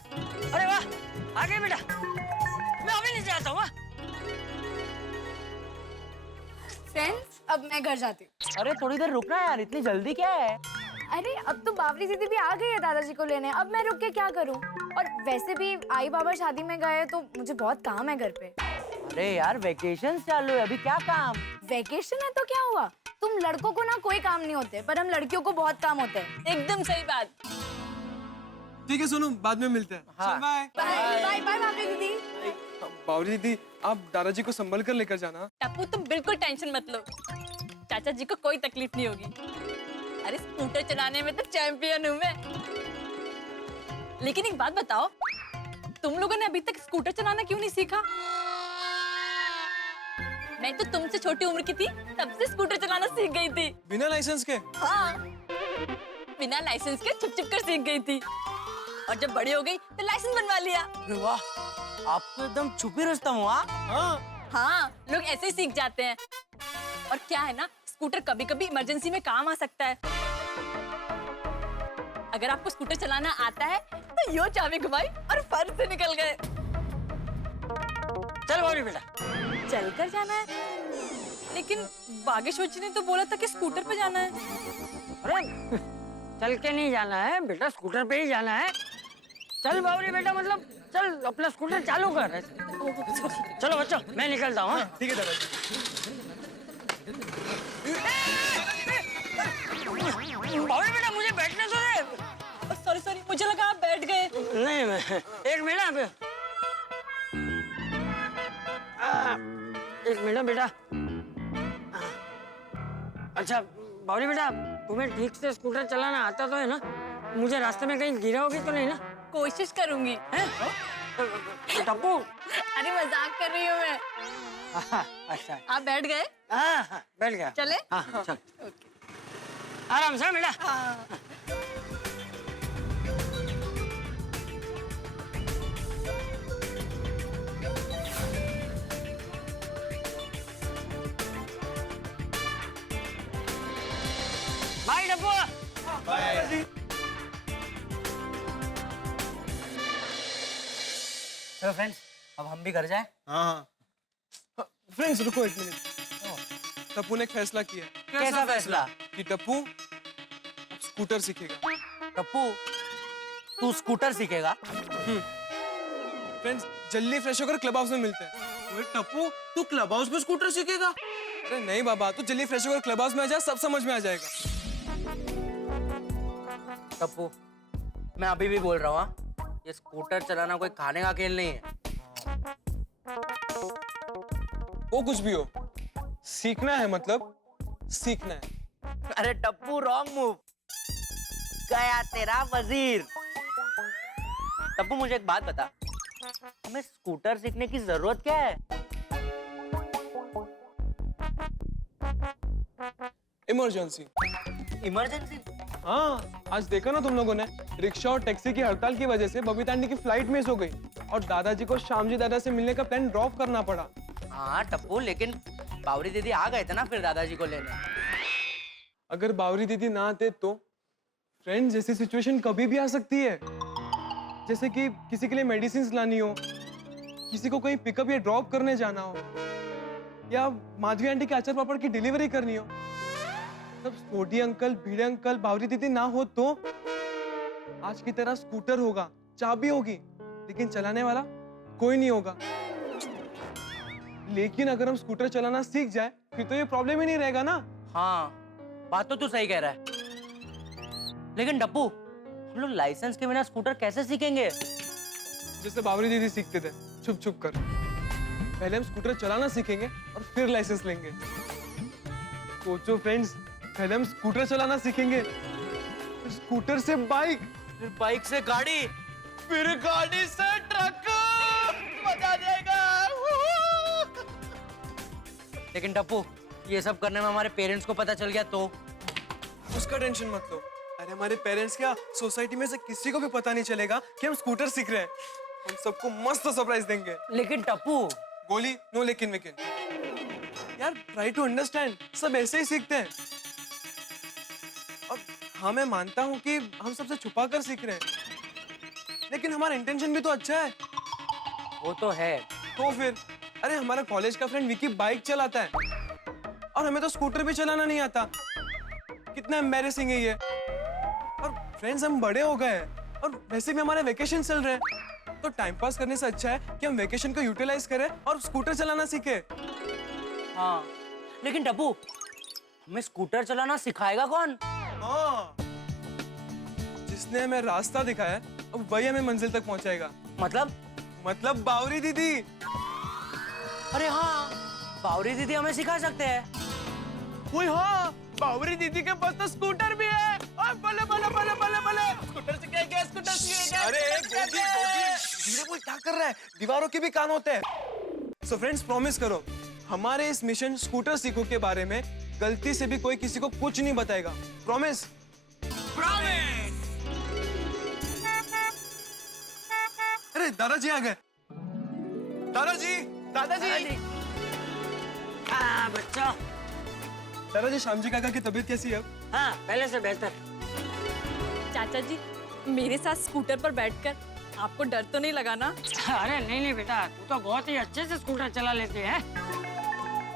अरे वाह, आ गए बेटा। मैं अभी नीचे आता हूँ। फ्रेंड्स, अब मैं घर जाती हूँ। अरे थोड़ी देर रुकना यार, इतनी जल्दी क्या है? अरे अब तो बावरी दीदी भी आ गई है दादाजी को लेने, अब मैं रुक के क्या करूँ? और वैसे भी आई बाबा शादी में गए तो मुझे बहुत काम है घर पे। अरे यार वेकेशन चालू है, अभी क्या काम? वेकेशन है तो क्या हुआ? तुम लड़कों को ना कोई काम नहीं होते, पर हम लड़कियों को बहुत काम होते हैं। एकदम सही बात। ठीक है सुनो, बाद में मिलते हैं। हाँ। बाय बाय बाय बावरी दीदी। बावरी दीदी, आप दादाजी को संभल कर लेकर जाना। टप्पू तुम बिल्कुल टेंशन मत लो, चाचा जी को कोई तकलीफ नहीं होगी। अरे स्कूटर चलाने में तो चैंपियन हूँ मैं। लेकिन एक बात बताओ, तुम लोगों ने अभी तक स्कूटर चलाना क्यों नहीं सीखा? मैं तो तुमसे छोटी उम्र की थी तब से स्कूटर चलाना सीख गई थी। बिना लाइसेंस के? हाँ, बिना लाइसेंस के छुप कर सीख गई थी, और जब बड़ी हो गई तो लाइसेंस बनवा लिया। अरे वाह, आप तो एकदम छुपी रुस्तम हो। हाँ, लोग ऐसे ही सीख जाते हैं। और क्या है ना, स्कूटर कभी कभी इमरजेंसी में काम आ सकता है। अगर आपको स्कूटर चलाना आता है तो यो चाबी घुमाई और फर्श से निकल गए। चल बावरी बेटा। चलकर जाना है, लेकिन बागेश्वर जी ने तो बोला था कि स्कूटर पे जाना है। अरे चल के नहीं जाना है बेटा, स्कूटर पे ही जाना है। चल बावरी बेटा, मतलब चल अपना स्कूटर चालू कर। चलो बच्चों, मैं निकलता हूँ। ठीक है दादाजी। बावरी बेटा मुझे बैठने दो रे। सॉरी, मुझे लगा आप बैठ गए। नहीं, एक मिनट बेटा। अच्छा बावरी बेटा, तुम्हें ठीक से स्कूटर चलाना आता तो है ना? मुझे रास्ते में कहीं गिरा होगी तो नहीं ना? कोशिश करूंगी। टप्पू, अरे मजाक कर रही हूँ मैं। अच्छा, आप बैठ गए? हाँ बैठ गया। चले? हाँ चल। आराम से बेटा। बाय टप्पू। बाय। चलो फ्रेंड्स, अब हम भी घर जाएं। हाँ। फ्रेंड्स रुको एक मिनट। टप्पू ने एक फैसला किया। कैसा फैसला? कि टप्पू अब स्कूटर सीखेगा। टप्पू, तू स्कूटर सीखेगा? फ्रेंड्स जल्दी फ्रेश होकर क्लब हाउस में मिलते हैं। टप्पू, तू क्लब हाउस में स्कूटर सीखेगा? अरे नहीं बाबा, तू जल्दी फ्रेश होकर क्लब हाउस में आ जा, सब समझ में आ जाएगा। टप्पू, मैं अभी भी बोल रहा हूँ, ये स्कूटर चलाना कोई खाने का खेल नहीं है। वो कुछ भी हो, सीखना है मतलब सीखना है। अरे टप्पू रॉन्ग मूव, गया तेरा वजीर। टप्पू मुझे एक बात बता, हमें स्कूटर सीखने की जरूरत क्या है? इमरजेंसी। इमरजेंसी? हाँ, आज देखा ना तुम लोगों ने, रिक्शा और टैक्सी की हड़ताल की वजह से बबीता आंटी की फ्लाइट मिस हो गई और दादाजी को श्यामजी दादा से मिलने का प्लान ड्रॉप करना पड़ा। हाँ टप्पू, लेकिन बावरी दीदी आ गए थे ना फिर दादाजी को लेने। अगर बावरी दीदी ना आते तो फ्रेंड्स, जैसी सिचुएशन कभी भी आ सकती है, जैसे कि किसी के लिए मेडिसिन लानी हो, किसी को कहीं पिकअप या ड्रॉप करने जाना हो, या माधवी आंटी के अचार पापड़ की डिलीवरी करनी हो। तब सोडी अंकल, भिड़े अंकल, बावरी दीदी ना हो तो आज की तरह स्कूटर होगा, चाबी होगी, लेकिन चलाने वाला कोई नहीं होगा। लेकिन अगर हम स्कूटर चलाना सीख जाए फिर तो ये प्रॉब्लम ही नहीं रहेगा ना। हाँ, बात तो तू सही कह रहा है, लेकिन टप्पू हम लोग लाइसेंस के बिना स्कूटर कैसे सीखेंगे? जैसे बावरी दीदी सीखते थे, छुप छुप कर। पहले हम स्कूटर चलाना सीखेंगे और फिर लाइसेंस लेंगे। सोचो फ्रेंड्स, पहले हम स्कूटर चलाना सीखेंगे, फिर स्कूटर से बाइक, फिर बाइक से गाड़ी, फिर गाड़ी से ट्रक। मजा आ जाएगा। लेकिन टप्पू, ये सब करने में हमारे पेरेंट्स को पता चल गया तो? उसका टेंशन मत लो। अरे हमारे पेरेंट्स क्या, सोसाइटी में से किसी को भी पता नहीं चलेगा कि हम स्कूटर सीख रहे हैं। हम सबको मस्त सरप्राइज देंगे। लेकिन टप्पू, गोली नो लेकिन वेकिन। यार ट्राई टू अंडरस्टैंड, सब ऐसे ही सीखते हैं। और हाँ, मैं मानता हूँ कि हम सबसे छुपा कर सीख रहे हैं, लेकिन हमारा इंटेंशन भी तो अच्छा है। वो तो है। तो फिर, अरे हमारा कॉलेज का फ्रेंड विकी बाइक चलाता है और हमें तो स्कूटर भी चलाना नहीं आता। कितना एम्बैरेसिंग है ये। और फ्रेंड्स, हम बड़े हो गए हैं और वैसे भी हमारे वेकेशन चल रहे हैं, तो टाइम पास करने से अच्छा है कि हम वेकेशन को यूटिलाइज करें और स्कूटर चलाना सीखे। हाँ, लेकिन टप्पू, हमें स्कूटर चलाना सिखाएगा कौन? हाँ, जिसने हमें रास्ता दिखाया है, अब वही हमें मंजिल तक पहुंचाएगा। मतलब बावरी दीदी। अरे हाँ, बावरी दीदी हमें सिखा सकते हैं। ओए हाँ, बावरी दीदी के पास तो स्कूटर भी है। बले बले बले बले बले, स्कूटर सीखेगा, स्कूटर सीखेगा। अरे गोगी, धीरे बोल, क्या कर रहा है? दीवारों के भी कान होते हैं। सो फ्रेंड्स, प्रॉमिस करो, हमारे इस मिशन स्कूटर सीखो के बारे में गलती से भी कोई किसी को कुछ नहीं बताएगा। प्रॉमिस? प्रॉमिस। अरे दादाजी आ गए। दादाजी, दादाजी। हाँ बच्चा। दादाजी, श्यामजी काका की तबीयत कैसी है? हाँ, पहले से बेहतर। चाचा जी, मेरे साथ स्कूटर पर बैठकर आपको डर तो नहीं लगा ना? अरे नहीं नहीं बेटा, तू तो बहुत ही अच्छे से स्कूटर चला लेती है,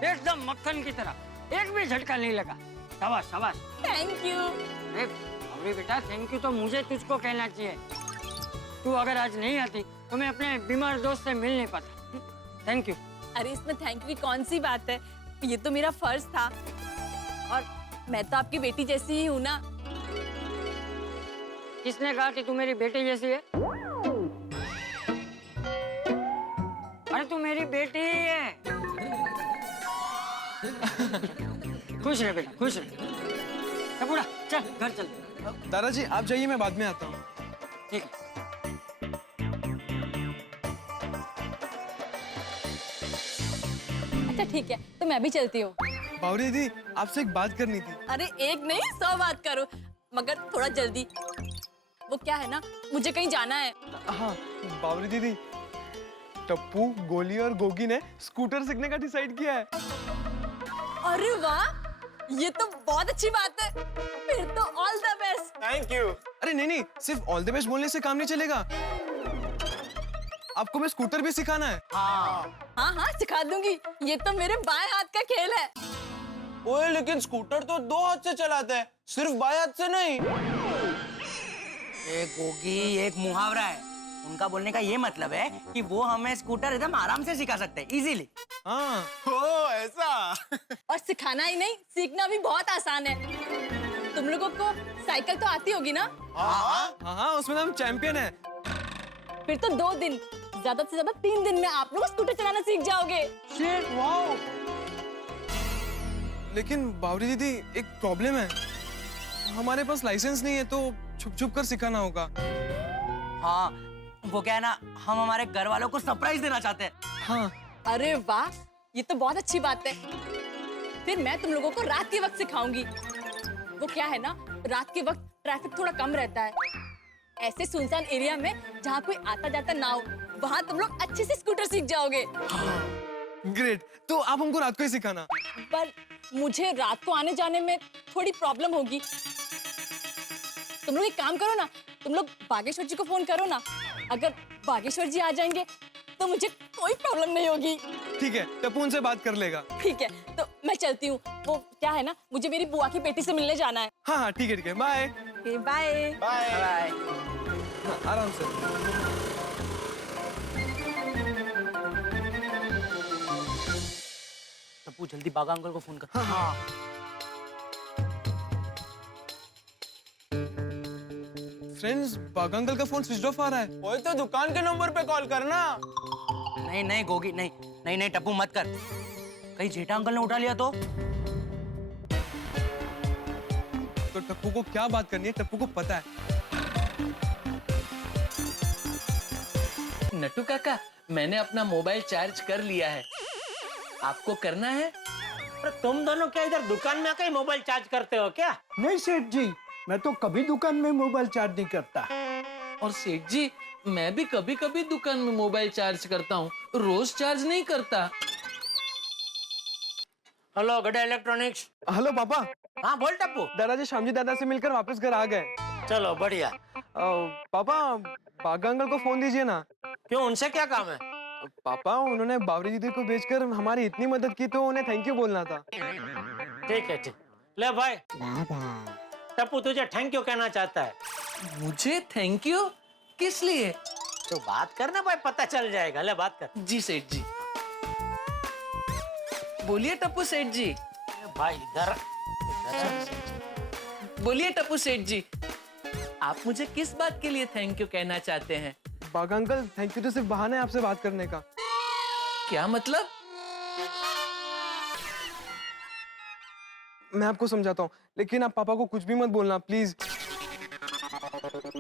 एकदम मक्खन की तरह, एक भी झटका नहीं लगा। शाबाश शाबाश। Thank you. अरे बेटा, थैंक यू तो मुझे तुझको कहना चाहिए। तू अगर आज नहीं आती तो मैं अपने बीमार दोस्त से मिल नहीं पाता। Thank you. अरे इसमें थैंक यू की कौन सी बात है, ये तो मेरा फर्ज था और मैं तो आपकी बेटी जैसी ही हूँ ना। किसने कहा कि तू मेरी बेटी जैसी है? अरे तू मेरी बेटी ही है। खुश रह बेटा, खुश रह। बूढ़ा, चल घर चल। दादाजी आप जाइए, मैं बाद में आता हूँ। ठीक है। अच्छा ठीक है, तो मैं भी चलती हूँ। बावरी दीदी, आपसे एक बात करनी थी। अरे एक नहीं 100 बात करो, मगर थोड़ा जल्दी। वो क्या है ना, मुझे कहीं जाना है। हाँ बावरी दीदी, टप्पू, गोली और गोगी ने स्कूटर सीखने का डिसाइड किया है। अरे वाह, ये तो बहुत अच्छी बात है। फिर तो all the best. Thank you. अरे नहीं नहीं, सिर्फ ऑल द बेस्ट बोलने से काम नहीं चलेगा, आपको मैं स्कूटर भी सिखाना है। हाँ हाँ सिखा दूंगी, ये तो मेरे बाएं हाथ का खेल है। ओए लेकिन स्कूटर तो 2 हाथ से चलाते हैं, सिर्फ बाएं हाथ से नहीं। एक गोगी, एक मुहावरा है, उनका बोलने का ये मतलब है कि वो हमें स्कूटर एकदम आराम से सिखा सकते हैं, इजीली। हाँ। ओ ऐसा। और सिखाना ही नहीं, सीखना भी बहुत आसान है। तुम लोगों को साइकिल तो आती होगी ना? हाँ, उसमें हम चैंपियन हैं। फिर तो 2 दिन, ज्यादा से ज्यादा 3 दिन में आप लोग स्कूटर चलाना सीख जाओगे। लेकिन बावरी दीदी एक प्रॉब्लम है, हमारे पास लाइसेंस नहीं है तो छुप छुप कर सिखाना होगा। हाँ, वो क्या है ना, हम हमारे घर वालों को सरप्राइज देना चाहते हैं। हाँ। अरे वाह, ये तो बहुत अच्छी बात है। फिर मैं तुम लोगों को रात के वक्त सिखाऊंगी। वो क्या है ना, रात के वक्त ट्रैफिक थोड़ा कम रहता है। ऐसे सुनसान एरिया में जहाँ कोई आता जाता ना हो, वहाँ तुम लोग अच्छे से स्कूटर सीख जाओगे। ग्रेट, तो आप हमको रात को ही सिखाना। पर मुझे रात को आने जाने में थोड़ी प्रॉब्लम होगी। तुम लोग एक काम करो ना, तुम लोग बागेश्वर जी को फोन करो ना। अगर बागेश्वर जी आ जाएंगे तो मुझे कोई प्रॉब्लम नहीं होगी। ठीक है, टप्पू उनसे बात कर लेगा। ठीक है, तो मैं चलती हूँ। वो क्या है ना, मुझे मेरी बुआ की बेटी से मिलने जाना है। हाँ हाँ ठीक है, बाय बाय बाय। आराम से। टप्पू जल्दी बागा अंकल को फोन कर। हाँ। फ्रेंड्स, बागा अंकल का फोन स्विच ऑफ आ रहा है। वो तो दुकान के नंबर पे कॉल करना। नहीं नहीं गोगी, नहीं नहीं नहीं टप्पू मत कर, कहीं जेठा अंकल ने उठा लिया तो टप्पू को क्या बात करनी है, टप्पू को पता है। नट्टू काका, मैंने अपना मोबाइल चार्ज कर लिया है, आपको करना है? अरे तुम दोनों क्या इधर दुकान में आके मोबाइल चार्ज करते हो क्या? नहीं सेठ जी, मैं तो कभी दुकान में मोबाइल चार्ज नहीं करता। और सेठ जी, मैं भी कभी कभी दुकान में मोबाइल चार्ज करता हूँ, रोज चार्ज नहीं करता। हेलो गड्ढा इलेक्ट्रॉनिक्स। हेलो पापा। हाँ बोल टप्पू। दादाजी श्यामजी दादा से मिलकर वापस घर आ गए। चलो बढ़िया। पापा, बागा अंकल को फोन दीजिए ना। क्यों, उनसे क्या काम है? पापा, उन्होंने बावरी दीदी को भेजकर हमारी इतनी मदद की तो उन्हें थैंक यू बोलना था। ठीक है, ठीक। ले भाई, टप्पू तुझे थैंक यू कहना चाहता है। मुझे थैंक यू? किस लिए? तो बात करना भाई, पता चल जाएगा। ले बात कर। जी सेठ जी। बोलिए टप्पू सेठ जी। भाई इधर बोलिए टप्पू सेठ जी, आप मुझे किस बात के लिए थैंक यू कहना चाहते हैं? बागा अंकल, थैंक यू तो सिर्फ बहाना है आपसे बात करने का। क्या मतलब? मैं आपको समझाता हूँ, लेकिन आप पापा को कुछ भी मत बोलना प्लीज।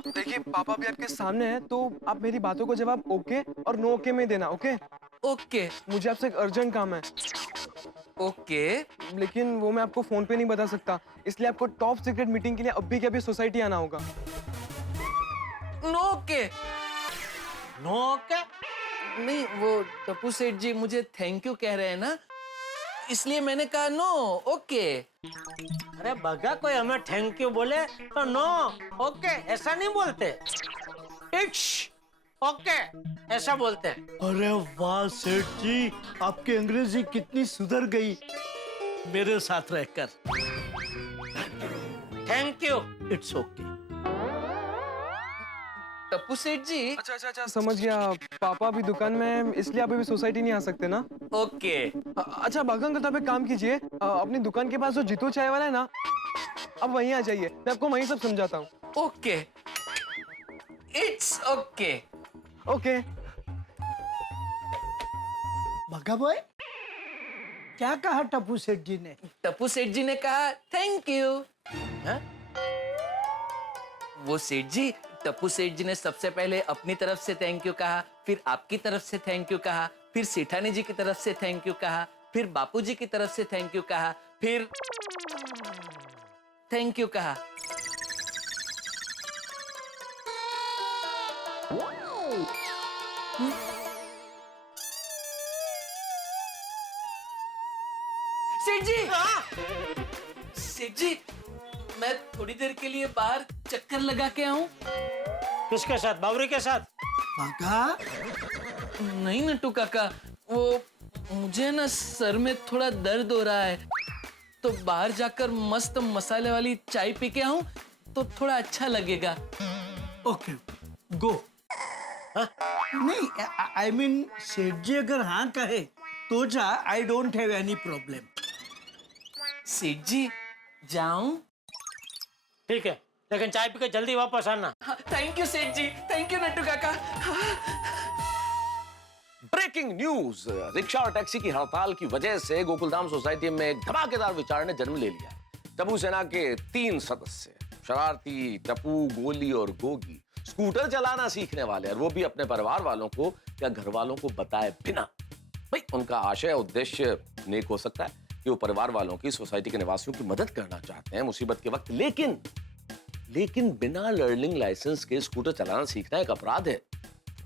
देखिए, पापा भी आपके सामने हैं, तो आप मेरी बातों को जवाब ओके और नो ओके में देना। ओके? ओके। मुझे आपसे एक अर्जेंट काम है। ओके। लेकिन वो मैं आपको फोन पे नहीं बता सकता, इसलिए आपको टॉप सीक्रेट मीटिंग के लिए अभी के अभी सोसाइटी आना होगा। No okay. No okay? नहीं, वो टप्पू सेठ जी मुझे थैंक यू कह रहे हैं ना, इसलिए मैंने कहा नो ओके। अरे बगा, कोई हमें थैंक यू बोले तो नो ओके ऐसा नहीं बोलते, इट्स ओके ऐसा बोलते हैं। अरे वाह सेठ जी, आपकी अंग्रेजी कितनी सुधर गई मेरे साथ रहकर। Thank you. It's okay. Tappu सेठ जी। अच्छा, समझ गया। पापा अभी दुकान में है, इसलिए आप अभी सोसाइटी नहीं आ सकते ना। ओके। अच्छा बागा अंकल, तो आप एक काम कीजिए, अपनी दुकान के पास जो जीतू चाय वाला है ना, आप वहीं आ जाइए, मैं आपको वहीं सब समझाता हूँ। Okay, it's okay. ओके। बागा बॉय, क्या कहा टप्पू सेठ जी ने? टप्पू सेठ जी ने कहा थैंक यू। वो सेठ जी, टप्पू सेठ जी ने सबसे पहले अपनी तरफ से थैंक यू कहा, फिर आपकी तरफ से थैंक यू कहा, फिर सेठानी जी की तरफ से थैंक यू कहा, फिर बापू जी की तरफ से थैंक यू कहा, फिर थैंक यू कहा। सेठ जी, सेठ जी, मैं थोड़ी देर के लिए बाहर चक्कर लगा के आऊं। किसके साथ? बावरी के साथ? बागा? नहीं नट्टू काका, वो मुझे ना सर में थोड़ा दर्द हो रहा है, तो बाहर जाकर मस्त मसाले वाली चाय पी के आऊं तो थोड़ा अच्छा लगेगा। ओके, गो। नहीं, आई मीन सेठ जी अगर हाँ कहे तो जा, I don't have any problem. सेठ जी, जाऊं? ठीक है, लेकिन चाय पी के जल्दी वापस आना। थैंक यू सेठ जी, थैंक यू नट्टू काका। ब्रेकिंग न्यूज, रिक्शा और टैक्सी की हड़ताल की वजह से गोकुलधाम सोसाइटी में एक धमाकेदार विचार ने जन्म ले लिया। टप्पू सेना के 3 सदस्य शरारती टप्पू, गोली और गोगी स्कूटर चलाना सीखने वाले, और वो भी अपने परिवार वालों को या घर वालों को बताए बिना। भाई उनका आशय उद्देश्य नेक हो सकता है कि वो परिवार वालों की, सोसाइटी के निवासियों की मदद करना चाहते हैं मुसीबत के वक्त, लेकिन बिना लर्निंग लाइसेंस के स्कूटर चलाना सीखना एक अपराध है,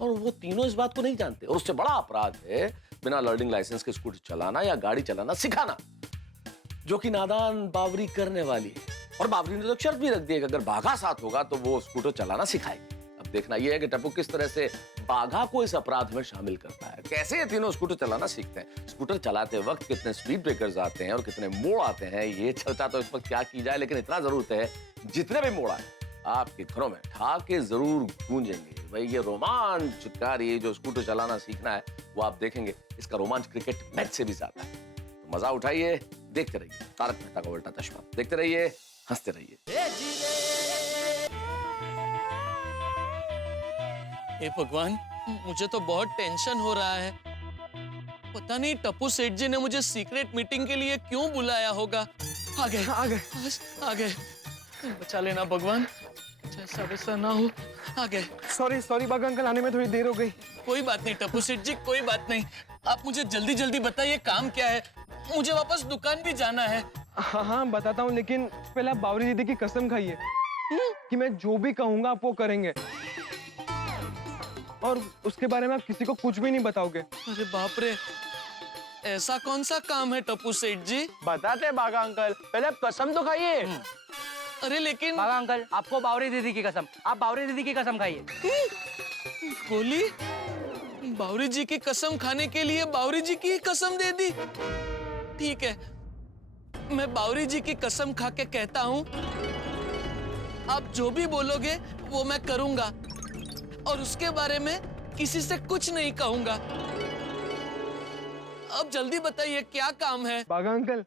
और वो तीनों इस बात को नहीं जानते। और उससे बड़ा अपराध है बिना लर्निंग लाइसेंस के स्कूटर चलाना या गाड़ी चलाना सिखाना, जो कि नादान बावरी करने वाली है। और बावरी ने तो शर्त भी रख दी है कि अगर बाघा साथ होगा तो वो स्कूटर चलाना सिखाएगी। अब देखना यह है कि टप्पू किस तरह से बाघा को इस अपराध में शामिल करता है, कैसे ये तीनों स्कूटर चलाना सीखते हैं। स्कूटर चलाते वक्त कितने स्पीड ब्रेकर्स आते हैं और कितने मोड़ आते हैं, ये चर्चा तो इस वक्त क्या की जाए, लेकिन इतना जरूर है जितने भी मोड़ आए आपके घरों में ठाके जरूर गूंजेंगे। भाई ये रोमांचकारी जो स्कूटर चलाना सीखना है वो आप देखेंगे, इसका रोमांच क्रिकेट मैच से भी ज्यादा है। तो मजा उठाइए, देखते रहिए तारक मेहता का उल्टा चश्मा, देखते रहिए, हंसते रहिए। हे भगवान, मुझे तो बहुत टेंशन हो रहा है। पता नहीं टप्पू सेठ जी ने मुझे सीक्रेट मीटिंग के लिए क्यों बुलाया होगा। आ गए। बचा लेना भगवान, जैसा वैसा ना हो। आ गए। सॉरी बाघा अंकल, आने में थोड़ी देर हो गई। कोई बात नहीं टप्पू सेठ जी, कोई बात नहीं। आप मुझे जल्दी जल्दी बताइए काम क्या है, मुझे वापस दुकान भी जाना है। हाँ बताता हूँ, लेकिन पहले आप बावरी दीदी की कसम खाइए कि मैं जो भी कहूंगा आप वो करेंगे, और उसके बारे में आप किसी को कुछ भी नहीं बताओगे। अरे बाप रे, ऐसा कौन सा काम है टप्पू सेठ जी? बताते बाघा अंकल, पहले आप कसम तो खाइए। अरे लेकिन बाघा अंकल, आपको बावरी दीदी की कसम, आप बावरी दीदी की कसम खाइए। गोली, बावरी जी की कसम खाने के लिए बावरी जी की कसम दे दी। ठीक है, मैं बावरी जी की कसम खा के कहता हूँ आप जो भी बोलोगे वो मैं करूंगा, और उसके बारे में किसी से कुछ नहीं कहूंगा। अब जल्दी बताइए क्या काम है? बाघा अंकल,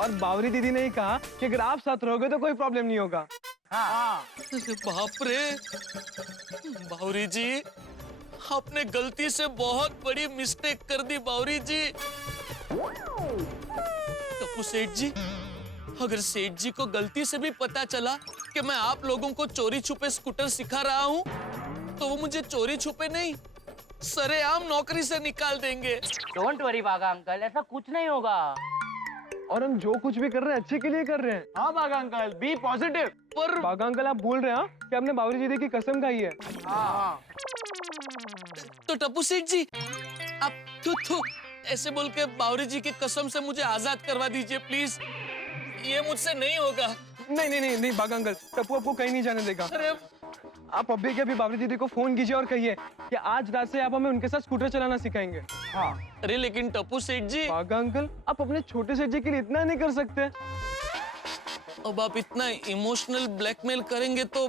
और बावरी दीदी ने ही कहा कि अगर आप साथ रहोगे तो कोई प्रॉब्लम नहीं होगा। हाँ। बाप रे, बावरी जी आपने गलती से बहुत बड़ी मिस्टेक कर दी बावरी जी। टप्पू सेठ जी, अगर सेठ जी को गलती से भी पता चला कि मैं आप लोगों को चोरी छुपे स्कूटर सिखा रहा हूँ, तो वो मुझे चोरी छुपे नहीं सरेआम नौकरी से निकाल देंगे। डोंट वरी बाघा अंकल, ऐसा कुछ नहीं होगा। और हम जो कुछ भी कर रहे हैं अच्छे के लिए कर रहे हैं। हाँ बाघा अंकल, बी पॉजिटिव। पर बाघा अंकल आप भूल रहे हैं कि आपने बावरी दीदी की कसम खाई है। हाँ। तो टप्पू सेठ जी आप थू ऐसे बोल के बावरी जी की कसम से मुझे आजाद करवा दीजिए प्लीज, ये मुझसे नहीं होगा। नहीं बाघा अंकल, टप्पू आपको कहीं नहीं जाने देगा। अरे आप अभी के अभी बावरी दीदी को फोन कीजिए और कहिए कि आज रात से आप हमें उनके साथ स्कूटर चलाना सिखाएंगे। हाँ। अरे लेकिन टप्पू सेठ जी, बाघा अंकल आप अपने छोटे सेठ जी के लिए इतना नहीं कर सकते। अब आप इतना इमोशनल ब्लैकमेल करेंगे तो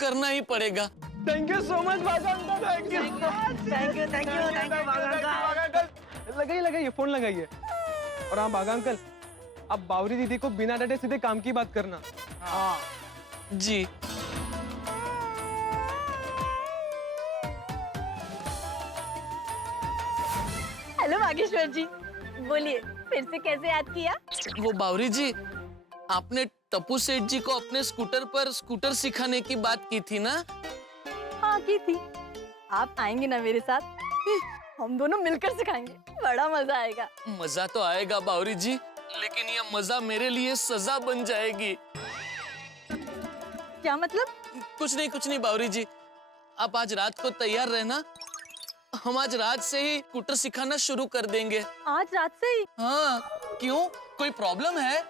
करना ही पड़ेगा। Thank you so much Bagha uncle, thank you Bagha uncle. लगाइए फोन लगाइए। और हाँ बाघा अंकल, आप बावरी दीदी को बिना डटे सीधे काम की बात करना। हाँ जी। हेलो बागेश्वर जी, बोलिए फिर से कैसे याद किया? वो बावरी जी, आपने टप्पू सेठ जी को अपने स्कूटर पर स्कूटर सिखाने की बात की थी ना? हाँ की थी। आप आएंगे ना मेरे साथ? हम दोनों मिलकर सिखाएंगे, बड़ा मजा आएगा। मजा तो आएगा बावरी जी, लेकिन ये मजा मेरे लिए सजा बन जाएगी। क्या मतलब? कुछ नहीं बावरी जी, आप आज रात को तैयार रहना, हम आज रात से ही स्कूटर सिखाना शुरू कर देंगे। आज रात से ही? हाँ, क्यों कोई प्रॉब्लम है?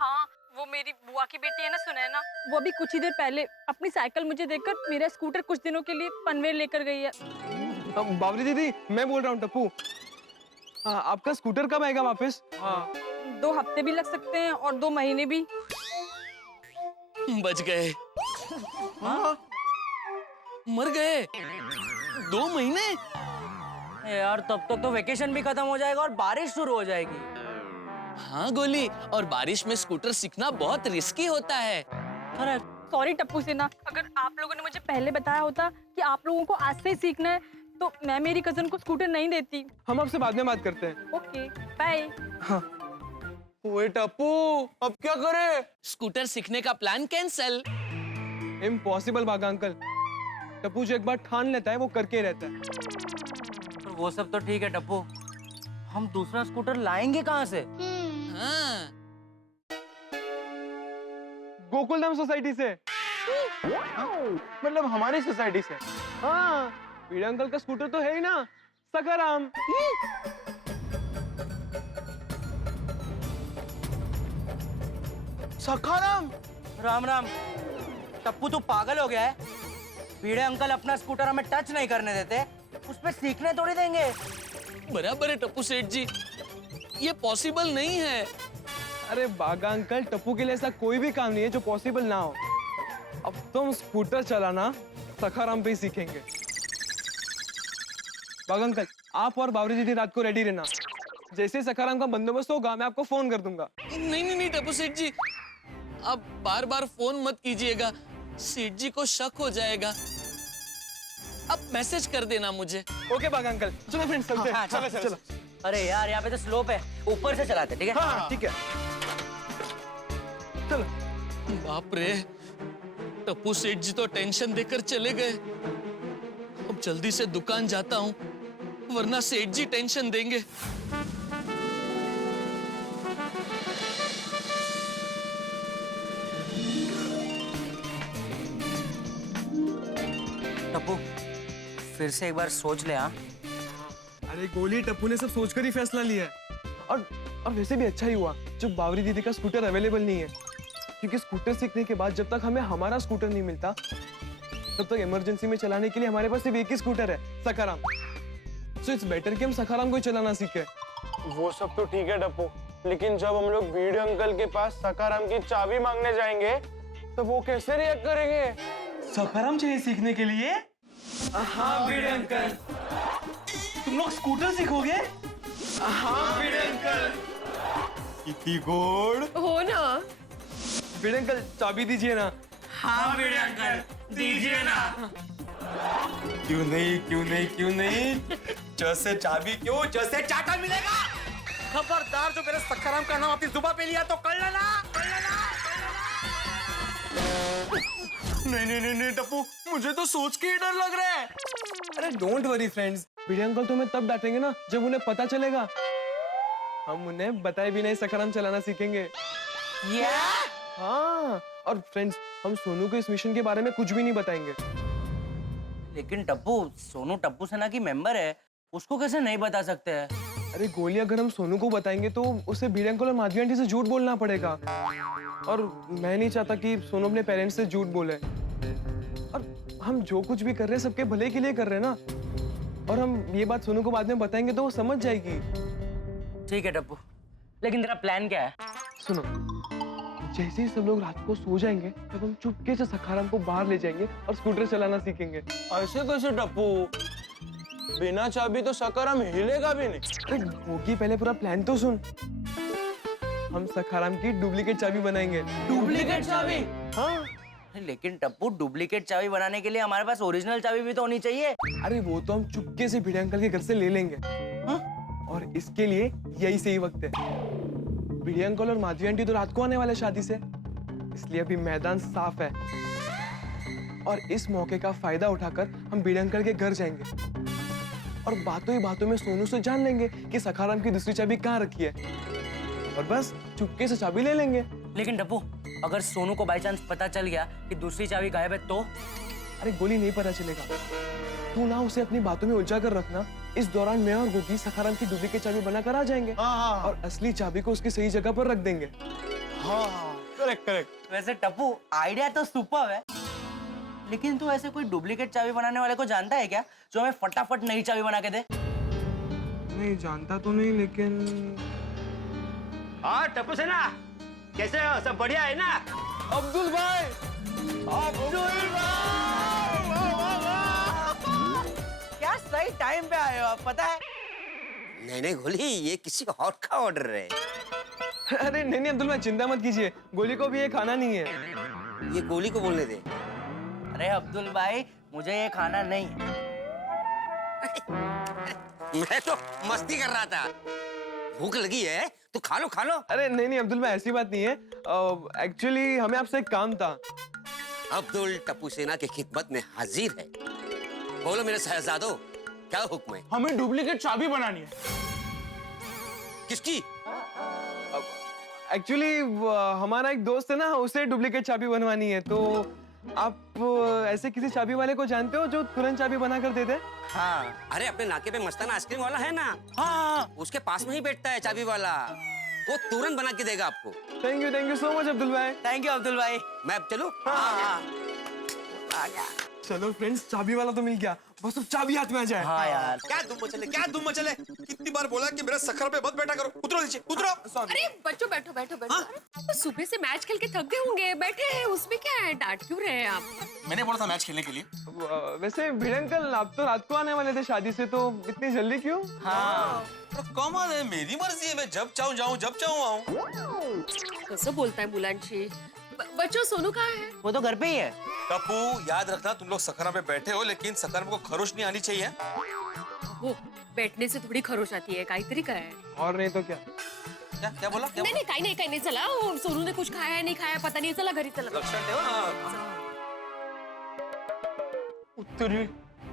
हाँ, वो मेरी बुआ की बेटी है ना सुनैना, वो अभी कुछ ही देर पहले अपनी साइकिल मुझे देकर मेरा स्कूटर कुछ दिनों के लिए पनवेल लेकर गई है। बावरी दीदी मैं बोल रहा हूँ टप्पू, आपका स्कूटर कब आएगा वापस? हाँ। 2 हफ्ते भी लग सकते हैं और 2 महीने भी। बच गए। हाँ? मर गए 2 महीने? यार तब तक तो वेकेशन भी खत्म हो जाएगा और बारिश शुरू हो जाएगी। हाँ गोली, और बारिश में स्कूटर सीखना बहुत रिस्की होता है। सॉरी टप्पू सेना, अगर आप लोगों ने मुझे पहले बताया होता कि आप लोगों को आज से ही सीखना है तो मैं मेरी कजन को स्कूटर नहीं देती। हम आपसे बाद में बात करते हैं। Okay bye. हाँ। ओए टप्पू, अब क्या करें? स्कूटर सीखने का plan cancel. Impossible Bagha uncle. Tappu जो एक बार ठान लेता है वो करके ही रहता है। तो वो सब तो ठीक है टप्पू, हम दूसरा स्कूटर लाएंगे कहाँ से? हाँ। गोकुलधाम सोसाइटी से। मतलब हमारी सोसाइटी से। हाँ, भिड़े अंकल का स्कूटर तो है ही ना, सखाराम। सखाराम? राम राम, टप्पू तू पागल हो गया है? भिड़े अंकल अपना स्कूटर हमें टच नहीं करने देते, उस पे सीखने थोड़ी देंगे। बराबर है टप्पू सेठ जी, ये पॉसिबल नहीं है। अरे बागा अंकल, टप्पू के लिए ऐसा कोई भी काम नहीं है जो पॉसिबल ना हो। अब तो हम स्कूटर चलाना सखाराम पे ही सीखेंगे। बागा अंकल, आप और बावरी दीदी रात को रेडी रहना। जैसे सखाराम का बंदोबस्त होगा मैं आपको फोन कर दूंगा। नहीं टप्पू सेठ जी, आप बार बार फोन मत कीजिएगा, सेठ जी को शक हो जाएगा। आप मैसेज कर देना मुझे। ओके बागा अंकल, चलो फ्रेंड्स चलते हैं। हाँ, चलो चलो, चलो। अरे यार यहाँ पे तो स्लोप है, ऊपर से चलाते, ठीक है? हाँ ठीक है, चलो। बाप रे, टप्पू सेठ जी तो टेंशन देकर चले गए। अब जल्दी से दुकान जाता हूँ, वरना सेठ जी टेंशन देंगे। टप्पू फिर से एक बार सोच ले। हाँ, अरे गोली, टप्पू ने सब सोचकर ही फैसला लिया है। और वैसे भी अच्छा ही हुआ जब बावरी दीदी का स्कूटर अवेलेबल नहीं है, क्योंकि स्कूटर सीखने के बाद जब तक हमें हमारा स्कूटर नहीं मिलता तब तक इमरजेंसी में चलाने के लिए हमारे पास सिर्फ एक ही स्कूटर है, सखाराम। सो इट्स बेटर कि हम सखाराम को ही चलाना सीखे। वो सब तो ठीक है टप्पू, लेकिन जब हम लोग भिड़े अंकल के पास सखाराम की चाबी मांगने जाएंगे तो वो कैसे रिएक्ट करेंगे? सखाराम चाहिए सीखने के लिए? हाँ भिड़े अंकल। तुम लोग स्कूटर सीखोगे? हाँ भिड़े अंकल। इतनी गोड़ हो ना। भिड़े अंकल, चाबी दीजिए ना। हाँ भिड़े अंकल, दीजिए ना। क्यों नहीं, क्यों नहीं, क्यों नहीं? जैसे चाबी क्यों, जैसे चाटा मिलेगा। खबरदार, जो मेरे सखाराम का नाम अपनी जुबान पे लिया तो कर लेना, कर लेना। नहीं टप्पू, मुझे तो सोच के ही डर लग रहा है। अरे don't worry friends, Bhide uncle तुम्हें तब डांटेंगे ना जब उन्हें पता चलेगा। हम उन्हें बताए बिना ही सखाराम चलाना सीखेंगे। हाँ, और फ्रेंड्स, हम सोनू को इस मिशन के बारे में कुछ भी नहीं बताएंगे। लेकिन टप्पू, सोनू टप्पू सेना की मेंबर है, उसको कैसे नहीं बता सकते हैं? अरे गोली, अगर हम सोनू को बताएंगे तो उसे भिड़े अंकल और माधवी आंटी से झूठ बोलना पड़ेगा, और मैं नहीं चाहता कि सोनू अपने पेरेंट्स से झूठ बोले। और हम जो कुछ भी कर रहे हैं सबके भले के लिए कर रहे हैं ना, और हम ये बात सोनू को बाद में बताएंगे तो वो समझ जाएगी। ठीक है टप्पू, लेकिन तेरा प्लान क्या है? सुनो, जैसे ही सब लोग रात को सो जाएंगे तब हम चुपके से सखाराम को बाहर ले जाएंगे और स्कूटर चलाना सीखेंगे। ऐसे कैसे टप्पू? बिना चाबी तो सखाराम हिलेगा भी नहीं। अरे गोगी, पहले पूरा प्लान तो सुन। हम सखाराम की डुप्लीकेट चाबी बनाएंगे। डुप्लीकेट चाबी? हाँ। लेकिन टप्पू, डुप्लीकेट चाबी बनाने के लिए हमारे पास ओरिजिनल चाबी भी तो होनी चाहिए। अरे वो तो हम चुपके से भिड़े अंकल के घर से ले लेंगे। हाँ? और इसके लिए यही सही वक्त है। भिड़े अंकल और माधवी आंटी तो रात को आने वाले शादी से, इसलिए अभी मैदान साफ है। और इस मौके का फायदा उठाकर हम भिड़े अंकल के घर जाएंगे और बातों ही बातों में सोनू से जान लेंगे कि सखाराम की दूसरी चाबी कहाँ रखी है, और बस चुपके से चाबी ले लेंगे। लेकिन टप्पू, अगर सोनू को बाय चांस पता चल गया कि दूसरी चाबी गायब है तो? अरे गोली, नहीं पता चलेगा। तू ना उसे अपनी बातों में उलझा कर रखना। इस दौरान मैं और गोगी सखाराम की डुप्लीकेट चाबी बनाकर आ जाएंगे। और असली चाबी को उसकी सही जगह पर रख देंगे। हाँ, करेक्ट करेक्ट। वैसे टप्पू, आइडिया तो सुपर्ब है, लेकिन तू ऐसे कोई डुप्लीकेट चाबी बनाने वाले को जानता है क्या, जो हमें फटाफट नई चाबी बना के दे? नहीं जानता तो नहीं, लेकिन हाँ टप्पू सेना, कैसे हो? सब बढ़िया है ना? अब्दुल भाई, अब्दुल भाई, क्या सही टाइम पे आए हो आप, पता है? नहीं गोली, ये किसी और का ऑर्डर है। अरे नहीं नहीं अब्दुल भाई चिंता मत कीजिए, गोली को भी ये खाना नहीं है। ये गोली को बोलने दे। अरे अब्दुल भाई मुझे ये खाना नहीं है। मैं तो मस्ती कर रहा था। भूख लगी है तो खा लो खा लो। अरे नहीं नहीं अब्दुल भाई ऐसी बात नहीं है, एक्चुअली हमें आपसे एक काम था। अब्दुल टप्पू सेना की खिदमत में हाजिर है। बोलो मेरे शहजादों, क्या हुक्म है? हमें डुप्लीकेट चाबी बनानी है। किसकी? एक्चुअली हमारा एक दोस्त है ना, उसे डुप्लीकेट चाबी बनवानी है। तो आप ऐसे किसी चाबी वाले को जानते हो जो तुरंत चाबी बना कर दे दे? हाँ। अरे अपने नाके पे मस्ताना आइसक्रीम वाला है ना? हाँ। उसके पास में ही बैठता है चाबी वाला, वो तुरंत बना के देगा आपको। Thank you so much Abdul भाई। थैंक यू अब्दुल भाई। मैं अब चलूं? हाँ। आ गया। चलो फ्रेंड्स, चाबी वाला तो मिल गया, बस अब चाबी हाथ में आ जाए। हाँ यार। क्या धूम मचले, क्या धूम मचले? कितनी बार बोला कि मेरे सखर पे मत बैठा करो। उतरो नीचे, उतरो। अरे बच्चों बैठो बैठो बैठो। अरे, तो सुबह से मैच खेल के थक गए होंगे, बैठे हैं, उसमें क्या है? डांट क्यों रहे हैं आप? मैंने बोला था मैच खेलने के लिए। वैसे भिड़ अंकल, आप तो रात को आने वाले थे शादी से, तो इतनी जल्दी क्यों? हाँ। कमाल है, मेरी मर्जी है, मैं जब चाहूँ जाऊँ, जब चाहूँ आऊँ। कसं बोलताय मुलांशी? बच्चों सोनू कहाँ है? वो तो घर पे ही है। टप्पू याद रखना, तुम लोग सखरा पे बैठे हो, लेकिन सखर को खरोश नहीं आनी चाहिए। वो बैठने से थोड़ी खरोश आती है, काहीतरी काय है? और नहीं तो क्या? क्या क्या बोला? क्या नहीं नहीं काही नाही चला, वो सोनू ने कुछ खाया है नहीं खाया पता नहीं, चला घरी चला। लक्षण ठेवा ना। उत्तरी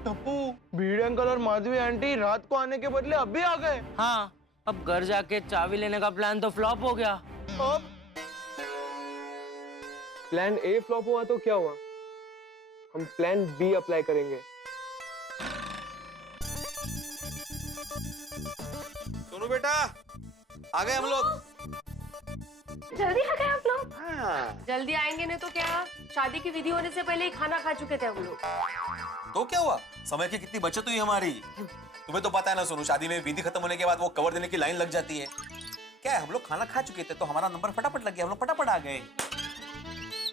टप्पू, भीड़ अंकल और माधवी आंटी रात को आने के बदले अभी आ गए। हाँ, अब घर जाके चाबी लेने का प्लान तो फ्लॉप हो गया। अब प्लान ए फ्लॉप हुआ तो क्या हुआ, हम प्लान बी अप्लाई करेंगे। सोनू बेटा, आ गए हम लोग। जल्दी आ गए आप लोग? हाँ। जल्दी आएंगे नहीं तो क्या, शादी की विधि होने से पहले ही खाना खा चुके थे हम लोग। तो क्या हुआ, समय की कितनी बचत हुई हमारी। तुम्हें तो पता है ना सोनू, शादी में विधि खत्म होने के बाद वो कवर देने की लाइन लग जाती है। क्या है, हम लोग खाना खा चुके थे तो हमारा नंबर फटाफट लग गया, हम लोग फटाफट आ गए।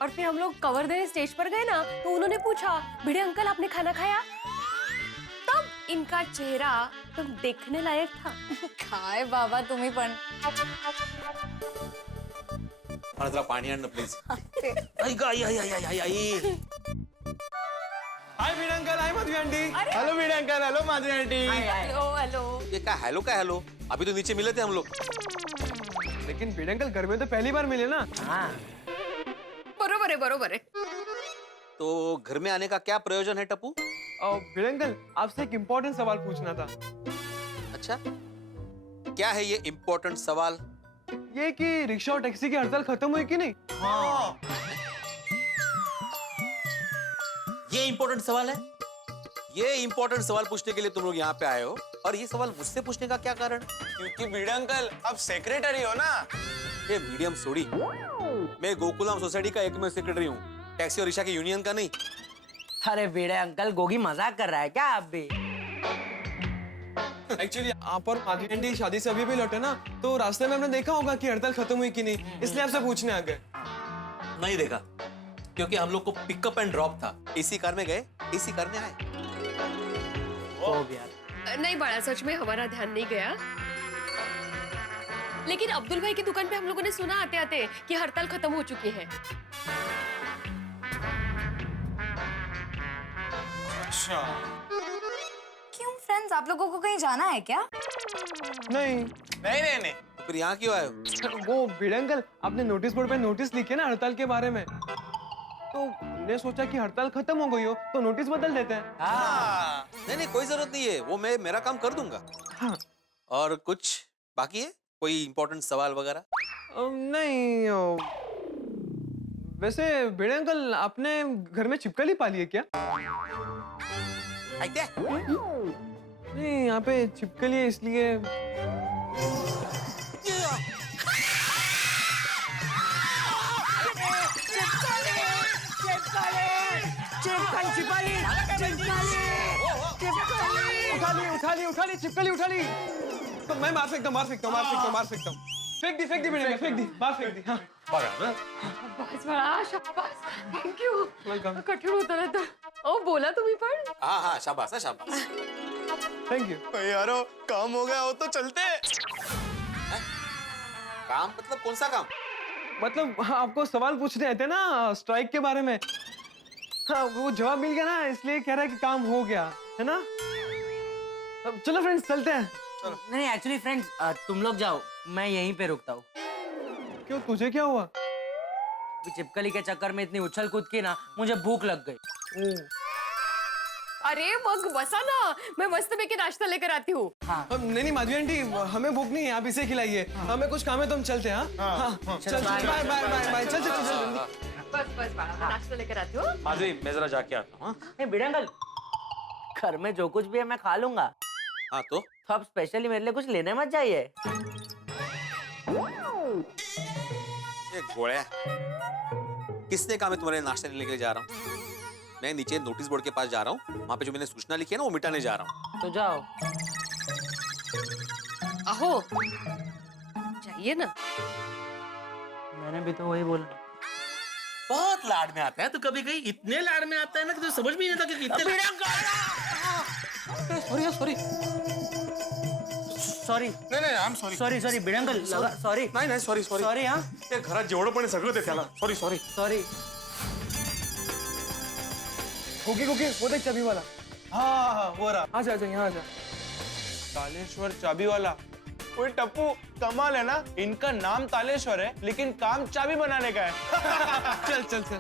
और फिर हम लोग कवर देने स्टेज पर गए ना, तो उन्होंने पूछा, भिड़े अंकल आपने खाना खाया? तब इनका चेहरा तुम देखने लायक था। काय बाबा तुम्ही पण। जरा पानी आना प्लीज। हाय भिड़ अंकल, हाय माधवी आंटी। हेलो भीड़ uncle, hello Madhavi aunty. Hello hello. ये क्या हेलो क्या हेलो, अभी तो नीचे मिले थे हम लोग। लेकिन भिड़ अंकल घर में तो पहली बार मिले ना। हाँ। बरोबर है बरोबर है। तो घर में आने का क्या प्रयोजन है टप्पू? भिड़ अंकल, आपसे एक इम्पोर्टेंट सवाल पूछना था। अच्छा, क्या है ये इम्पोर्टेंट सवाल? ये कि रिक्शा और टैक्सी की हड़ताल खत्म हुई कि नहीं? हाँ। ये इम्पोर्टेंट सवाल है? ये इम्पोर्टेंट सवाल पूछने के लिए तुम लोग यहाँ पे आए हो, और ये सवाल मुझसे पूछने का क्या कारण? क्योंकि भीड़ अंकल आप सेक्रेटरी हो ना। ये मीडियम सोडी, मैं गोकुलधाम सोसाइटी का एकमेव सेक्रेटरी हूँ, टैक्सी और रिक्शा की यूनियन का नहीं। अरे भिड़े अंकल, गोगी मजाक कर रहा है क्या आप भी? एक्चुअली आप और माधवी आंटी शादी से अभी लौटे ना, तो रास्ते में हमने देखा होगा कि हड़ताल खत्म हुई कि नहीं, इसलिए आपसे पूछने आ गए। नहीं देखा, क्योंकि हम लोग को पिकअप एंड ड्रॉप था, इसी कार में गए, इसी कार में आए। हो गया। नहीं बड़ा, सच में हमारा ध्यान नहीं गया। लेकिन अब्दुल भाई की दुकान पे हम लोगों ने सुना आते आते कि हड़ताल खत्म हो चुकी है। अच्छा, क्यों फ्रेंड्स, आप लोगों को कहीं जाना है क्या? नहीं नहीं। तो फिर यहाँ क्यों आए हो? वो भिड़ अंकल, आपने नोटिस बोर्ड पे नोटिस लिखे ना हड़ताल के बारे में, तो हमने सोचा कि हड़ताल खत्म हो गई हो तो नोटिस बदल देते हैं। हाँ। नहीं कोई जरूरत नहीं है, वो मैं मेरा काम कर दूंगा। हाँ। और कुछ बाकी है, कोई इम्पोर्टेंट सवाल वगैरह? नहीं, वैसे भिड़ अंकल, आपने घर में छिपकली पाली है क्या? क्या? नहीं, यहाँ पे छिपकली है इसलिए। उठा ली छिपकली, उठा ली। तो मैं मार सकता हूँ। फेंक दी भिड़ अंकल, फेंक दी, बाहर फेंक दी। हाँ। शाबाश बड़ा, शाबाश, थैंक यू। वेलकम। कठीण होता रहता। ओ बोला तुम्ही पण? हाँ शाबाश है, शाबाश। Thank you. यारो काम हो गया हो तो चलते। काम मतलब कौन सा काम? मतलब हाँ, आपको सवाल पूछने आए थे ना स्ट्राइक के बारे में। हाँ वो जवाब मिल गया ना, इसलिए कह रहा है कि काम हो गया है ना। अब चलो फ्रेंड्स चलते हैं। नहीं एक्चुअली फ्रेंड्स तुम लोग जाओ, मैं यहीं पे रुकता हूँ। क्यों तुझे क्या हुआ? चिपकली के चक्कर में इतनी उछल कूद की ना, मुझे भूख लग गई। अरे मग बसा ना, मैं मस्त में के नाश्ता लेकर आती हूँ। नहीं माधवी आंटी, हमें भूख नहीं है, आप इसे खिलाइए। हमें कुछ काम है तो हम चलते हैं। चल बाय बाय बाय बाय, चल बस बाबा, नाश्ता लेकर आती हूँ। माधवी मैं जरा जाके आता हूँ। बिडंगल, घर में जो कुछ भी है मैं खा लूंगा। हाँ तो आप स्पेशली मेरे लिए कुछ लेने मत जाइए। ये घोड़े, किसने कहा मैं तुम्हारे नाश्ता लेके जा रहा हूँ? मैं नीचे नोटिस बोर्ड के पास जा रहा हूँ, वहाँ पे जो मैंने सूचना लिखी है ना वो मिटाने जा रहा हूँ। तो जाओ। आहो, चाहिए ना। मैंने भी तो वही बोला। बहुत लाड में आता है तो कभी कहीं इतने लाड में आता है ना कि तो समझ भी नहीं आता कि कितने। सॉरी सॉरी सॉरी नाही नाही, I am sorry sorry sorry बिडंगल, सॉरी नाही नाही सॉरी सॉरी सॉरी। हाँ ते घरात जेवढं पण आहे सगळं ते त्याला सॉरी सॉरी सॉरी। कुकी वो देख चाबी वाला। हाँ हाँ वो रहा। आजा आजा यहाँ आजा। तालेश्वर चाबी वाला। ओए टप्पू कमाल है ना, इनका नाम तालेश्वर है लेकिन काम चाबी बनाने का है। चल चल चल।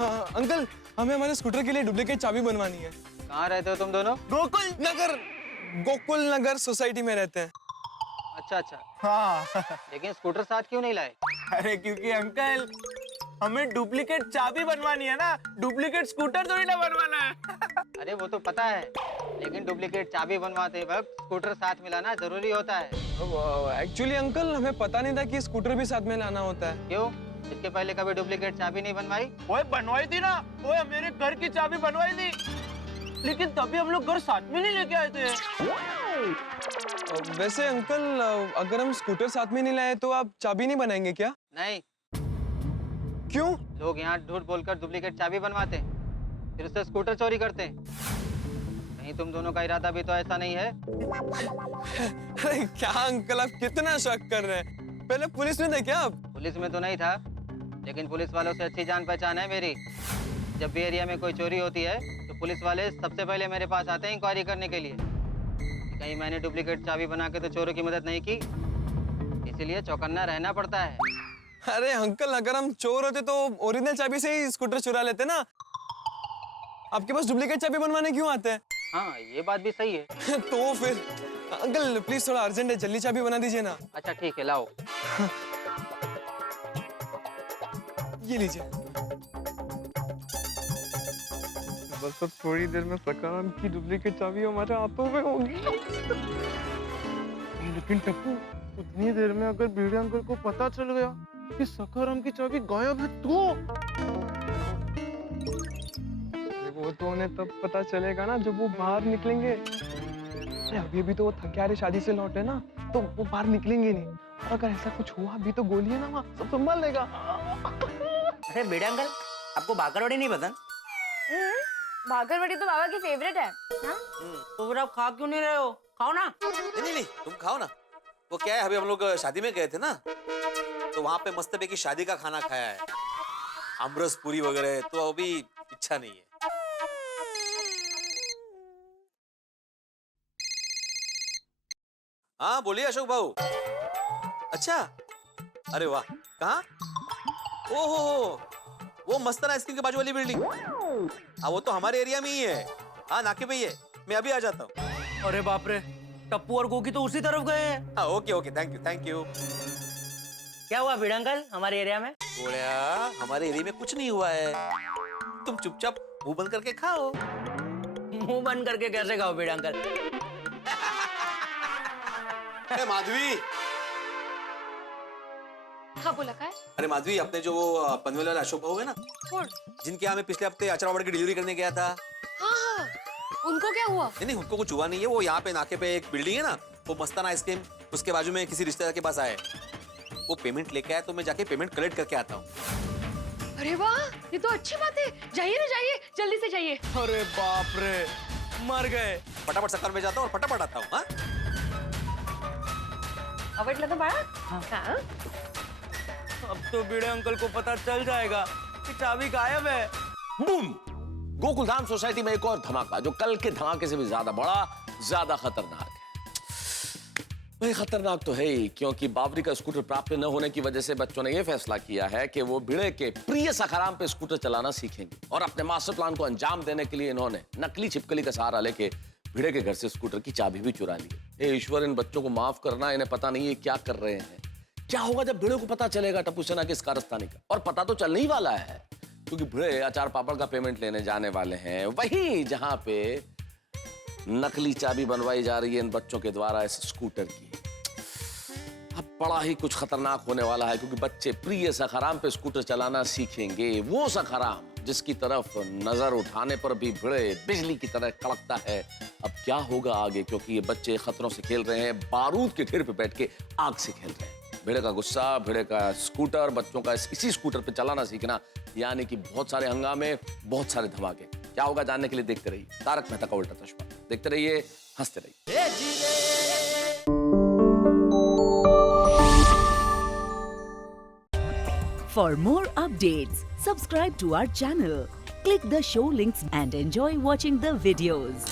हाँ अंकल, हमें हमारे स्कूटर के लिए डुप्लीकेट चाबी बनवानी है। कहाँ रहते हो तुम दोनों? गोकुल नगर सोसाइटी में रहते हैं। अच्छा अच्छा। हाँ लेकिन स्कूटर साथ क्यों नहीं लाए? अरे क्योंकि अंकल हमें डुप्लीकेट चाबी बनवानी है ना, डुप्लीकेट स्कूटर थोड़ी ना बनवाना है। अरे वो तो पता है, लेकिन डुप्लीकेट चाबी बनवाते वक्त स्कूटर साथ मिलाना जरूरी होता है। एक्चुअली अंकल हमें पता नहीं था कि स्कूटर भी साथ में लाना होता है। क्यों? इसके पहले कभी डुप्लीकेट चाबी नहीं बनवाई? ओए बनवाई थी ना, ओए मेरे घर की चाबी बनवाई थी, लेकिन तभी हम लोग घर साथ में नहीं लेके आए थे। वैसे अंकल अगर हम स्कूटर साथ में नहीं लाए तो आप चाबी नहीं बनाएंगे क्या? नहीं। क्यों? लोग यहाँ झूठ बोलकर डुप्लीकेट चाबी बनवाते हैं, फिर उससे स्कूटर चोरी करते हैं। कहीं तुम दोनों का इरादा भी तो ऐसा नहीं है? अरे क्या अंकल, आप कितना शक कर रहे हैं? पहले पुलिस में थे क्या आप? पुलिस में तो नहीं था, लेकिन पुलिस वालों से अच्छी जान पहचान है मेरी। जब भी एरिया में कोई चोरी होती है तो पुलिस वाले सबसे पहले मेरे पास आते हैं इंक्वायरी करने के लिए। कहीं मैंने डुप्लीकेट चाबी बना के तो चोरों की मदद नहीं की, इसीलिए चौकन्ना रहना पड़ता है। अरे अंकल, अगर हम चोर होते तो ओरिजिनल चाबी से ही स्कूटर चुरा लेते ना। आपके पास डुप्लीकेट चाबी बनवाने क्यों आते हैं? हाँ ये बात भी सही है। तो फिर अंकल प्लीज थोड़ा अर्जेंट है, जल्दी चाबी बना दीजिए ना। अच्छा ठीक है, लाओ। ये लीजिए। बस तो थोड़ी देर में सकाराम की डुप्लीकेट चाबी हमारे हाथों में होगी। लेकिन टप्पू, उतनी देर में अगर बीड़े अंकल को पता चल गया कि सकाराम की चाबी गायब है तो वो तो उन्हें तब पता चलेगा ना जब वो बाहर निकलेंगे। अभी भी तो वो थके हारे शादी से लौटे ना, तो वो बाहर निकलेंगे नहीं। और अगर ऐसा कुछ हुआ भी तो गोली है ना, वहाँ सब संभाल लेगा। अरे बेड़े अंकल, आपको भाकरवड़ी नहीं पसंद? भाकरवड़ी तो बाबा की फेवरेट है। तो फिर आप खा क्यों नहीं रहे हो? खाओ ना। नहीं तुम खाओ ना। वो क्या है, अभी हम लोग शादी में गए थे ना, तो वहाँ पे मस्त पैकी शादी का खाना खाया है, आमरस पूरी वगैरह, तो अभी इच्छा नहीं है। हाँ बोलिए अशोक भाऊ। अच्छा, अरे वाह, कहाँ? ओहो, वो मस्ताना आइसक्रीम के बाजू वाली बिल्डिंग। हाँ वो तो हमारे एरिया में ही है। हाँ नाके पे ही है, मैं अभी आ जाता हूँ। अरे बाप रे, टप्पू और गोकी तो उसी तरफ गए हैं। हाँ ओके थैंक यू। क्या हुआ बीड़ा अंकल हमारे एरिया में? बोलिया, हमारे एरिया में कुछ नहीं हुआ है, तुम चुपचाप मुंह बंद करके खाओ। मुंह बंद करके कैसे खाओ बीड़ा अंकल? अरे माधवी। हाँ बोला क्या? अरे माधवी, अपने जो वो पनवेल वाले अशोक भाऊ है ना, कौन? जिनके यहाँ मैं पिछले हफ्ते अचार पापड़ की डिलीवरी करने गया था। हाँ, उनको क्या हुआ? नहीं उनको कुछ हुआ नहीं है। वो यहाँ पे नाके पे एक बिल्डिंग है ना, वो मस्ताना आइसक्रीम, उसके बाजू में किसी रिश्तेदार के पास आए। वो पेमेंट लेके आया, तो मैं जाके पेमेंट कलेक्ट करके आता हूँ। अरे वाह, ये तो अच्छी बात है। जाइए ना, जाइए, जल्दी से जाइए। अरे बाप रे, मर गए। फटाफट सकार में जाता हूँ और फटाफट आता हूँ। हाँ आवडलं ना बाळा? हाँ? अब तो भिड़े अंकल को पता चल जाएगा कि चाबी गायब है। बूम! गोकुलधाम सोसाइटी में एक और धमाका जो कल के धमाके से भी ज्यादा बड़ा, ज्यादा खतरनाक है। भाई खतरनाक तो है ही, क्योंकि बावरी का स्कूटर प्राप्त न होने की वजह से बच्चों ने यह फैसला किया है कि वो भिड़े के प्रिय सखाराम पे स्कूटर चलाना सीखेंगे और अपने मास्टर प्लान को अंजाम देने के लिए इन्होंने नकली छिपकली का सहारा लेके भिड़े के घर से स्कूटर की चाबी भी चुरा ली। हे ईश्वर, इन बच्चों को माफ करना, इन्हें पता नहीं है क्या कर रहे हैं। क्या होगा जब भिड़े को पता चलेगा टप्पू सेना के इस कारस्तानी का? और पता तो चलने ही वाला है, क्योंकि भिड़े अचार पापड़ का पेमेंट लेने जाने वाले हैं वहीं जहां पे नकली चाबी बनवाई जा रही है इन बच्चों के द्वारा इस स्कूटर की। अब बड़ा ही कुछ खतरनाक होने वाला है, क्योंकि बच्चे प्रिय सखाराम पे स्कूटर चलाना सीखेंगे, वो सखाराम जिसकी तरफ नजर उठाने पर भी भिड़े बिजली की तरह कड़कता है। अब क्या होगा आगे, क्योंकि ये बच्चे खतरों से खेल रहे हैं, बारूद के ढेर पे बैठ के आग से खेल रहे हैं। भिड़े का गुस्सा, भिड़े का स्कूटर, बच्चों का इसी स्कूटर पे चलाना सीखना, यानी कि बहुत सारे हंगामे, बहुत सारे धमाके। क्या होगा जानने के लिए देखते रहिए तारक मेहता का उल्टा चश्मा। देखते रहिए, हंसते रहिए। For more updates, subscribe to our channel, click the show links and enjoy watching the videos.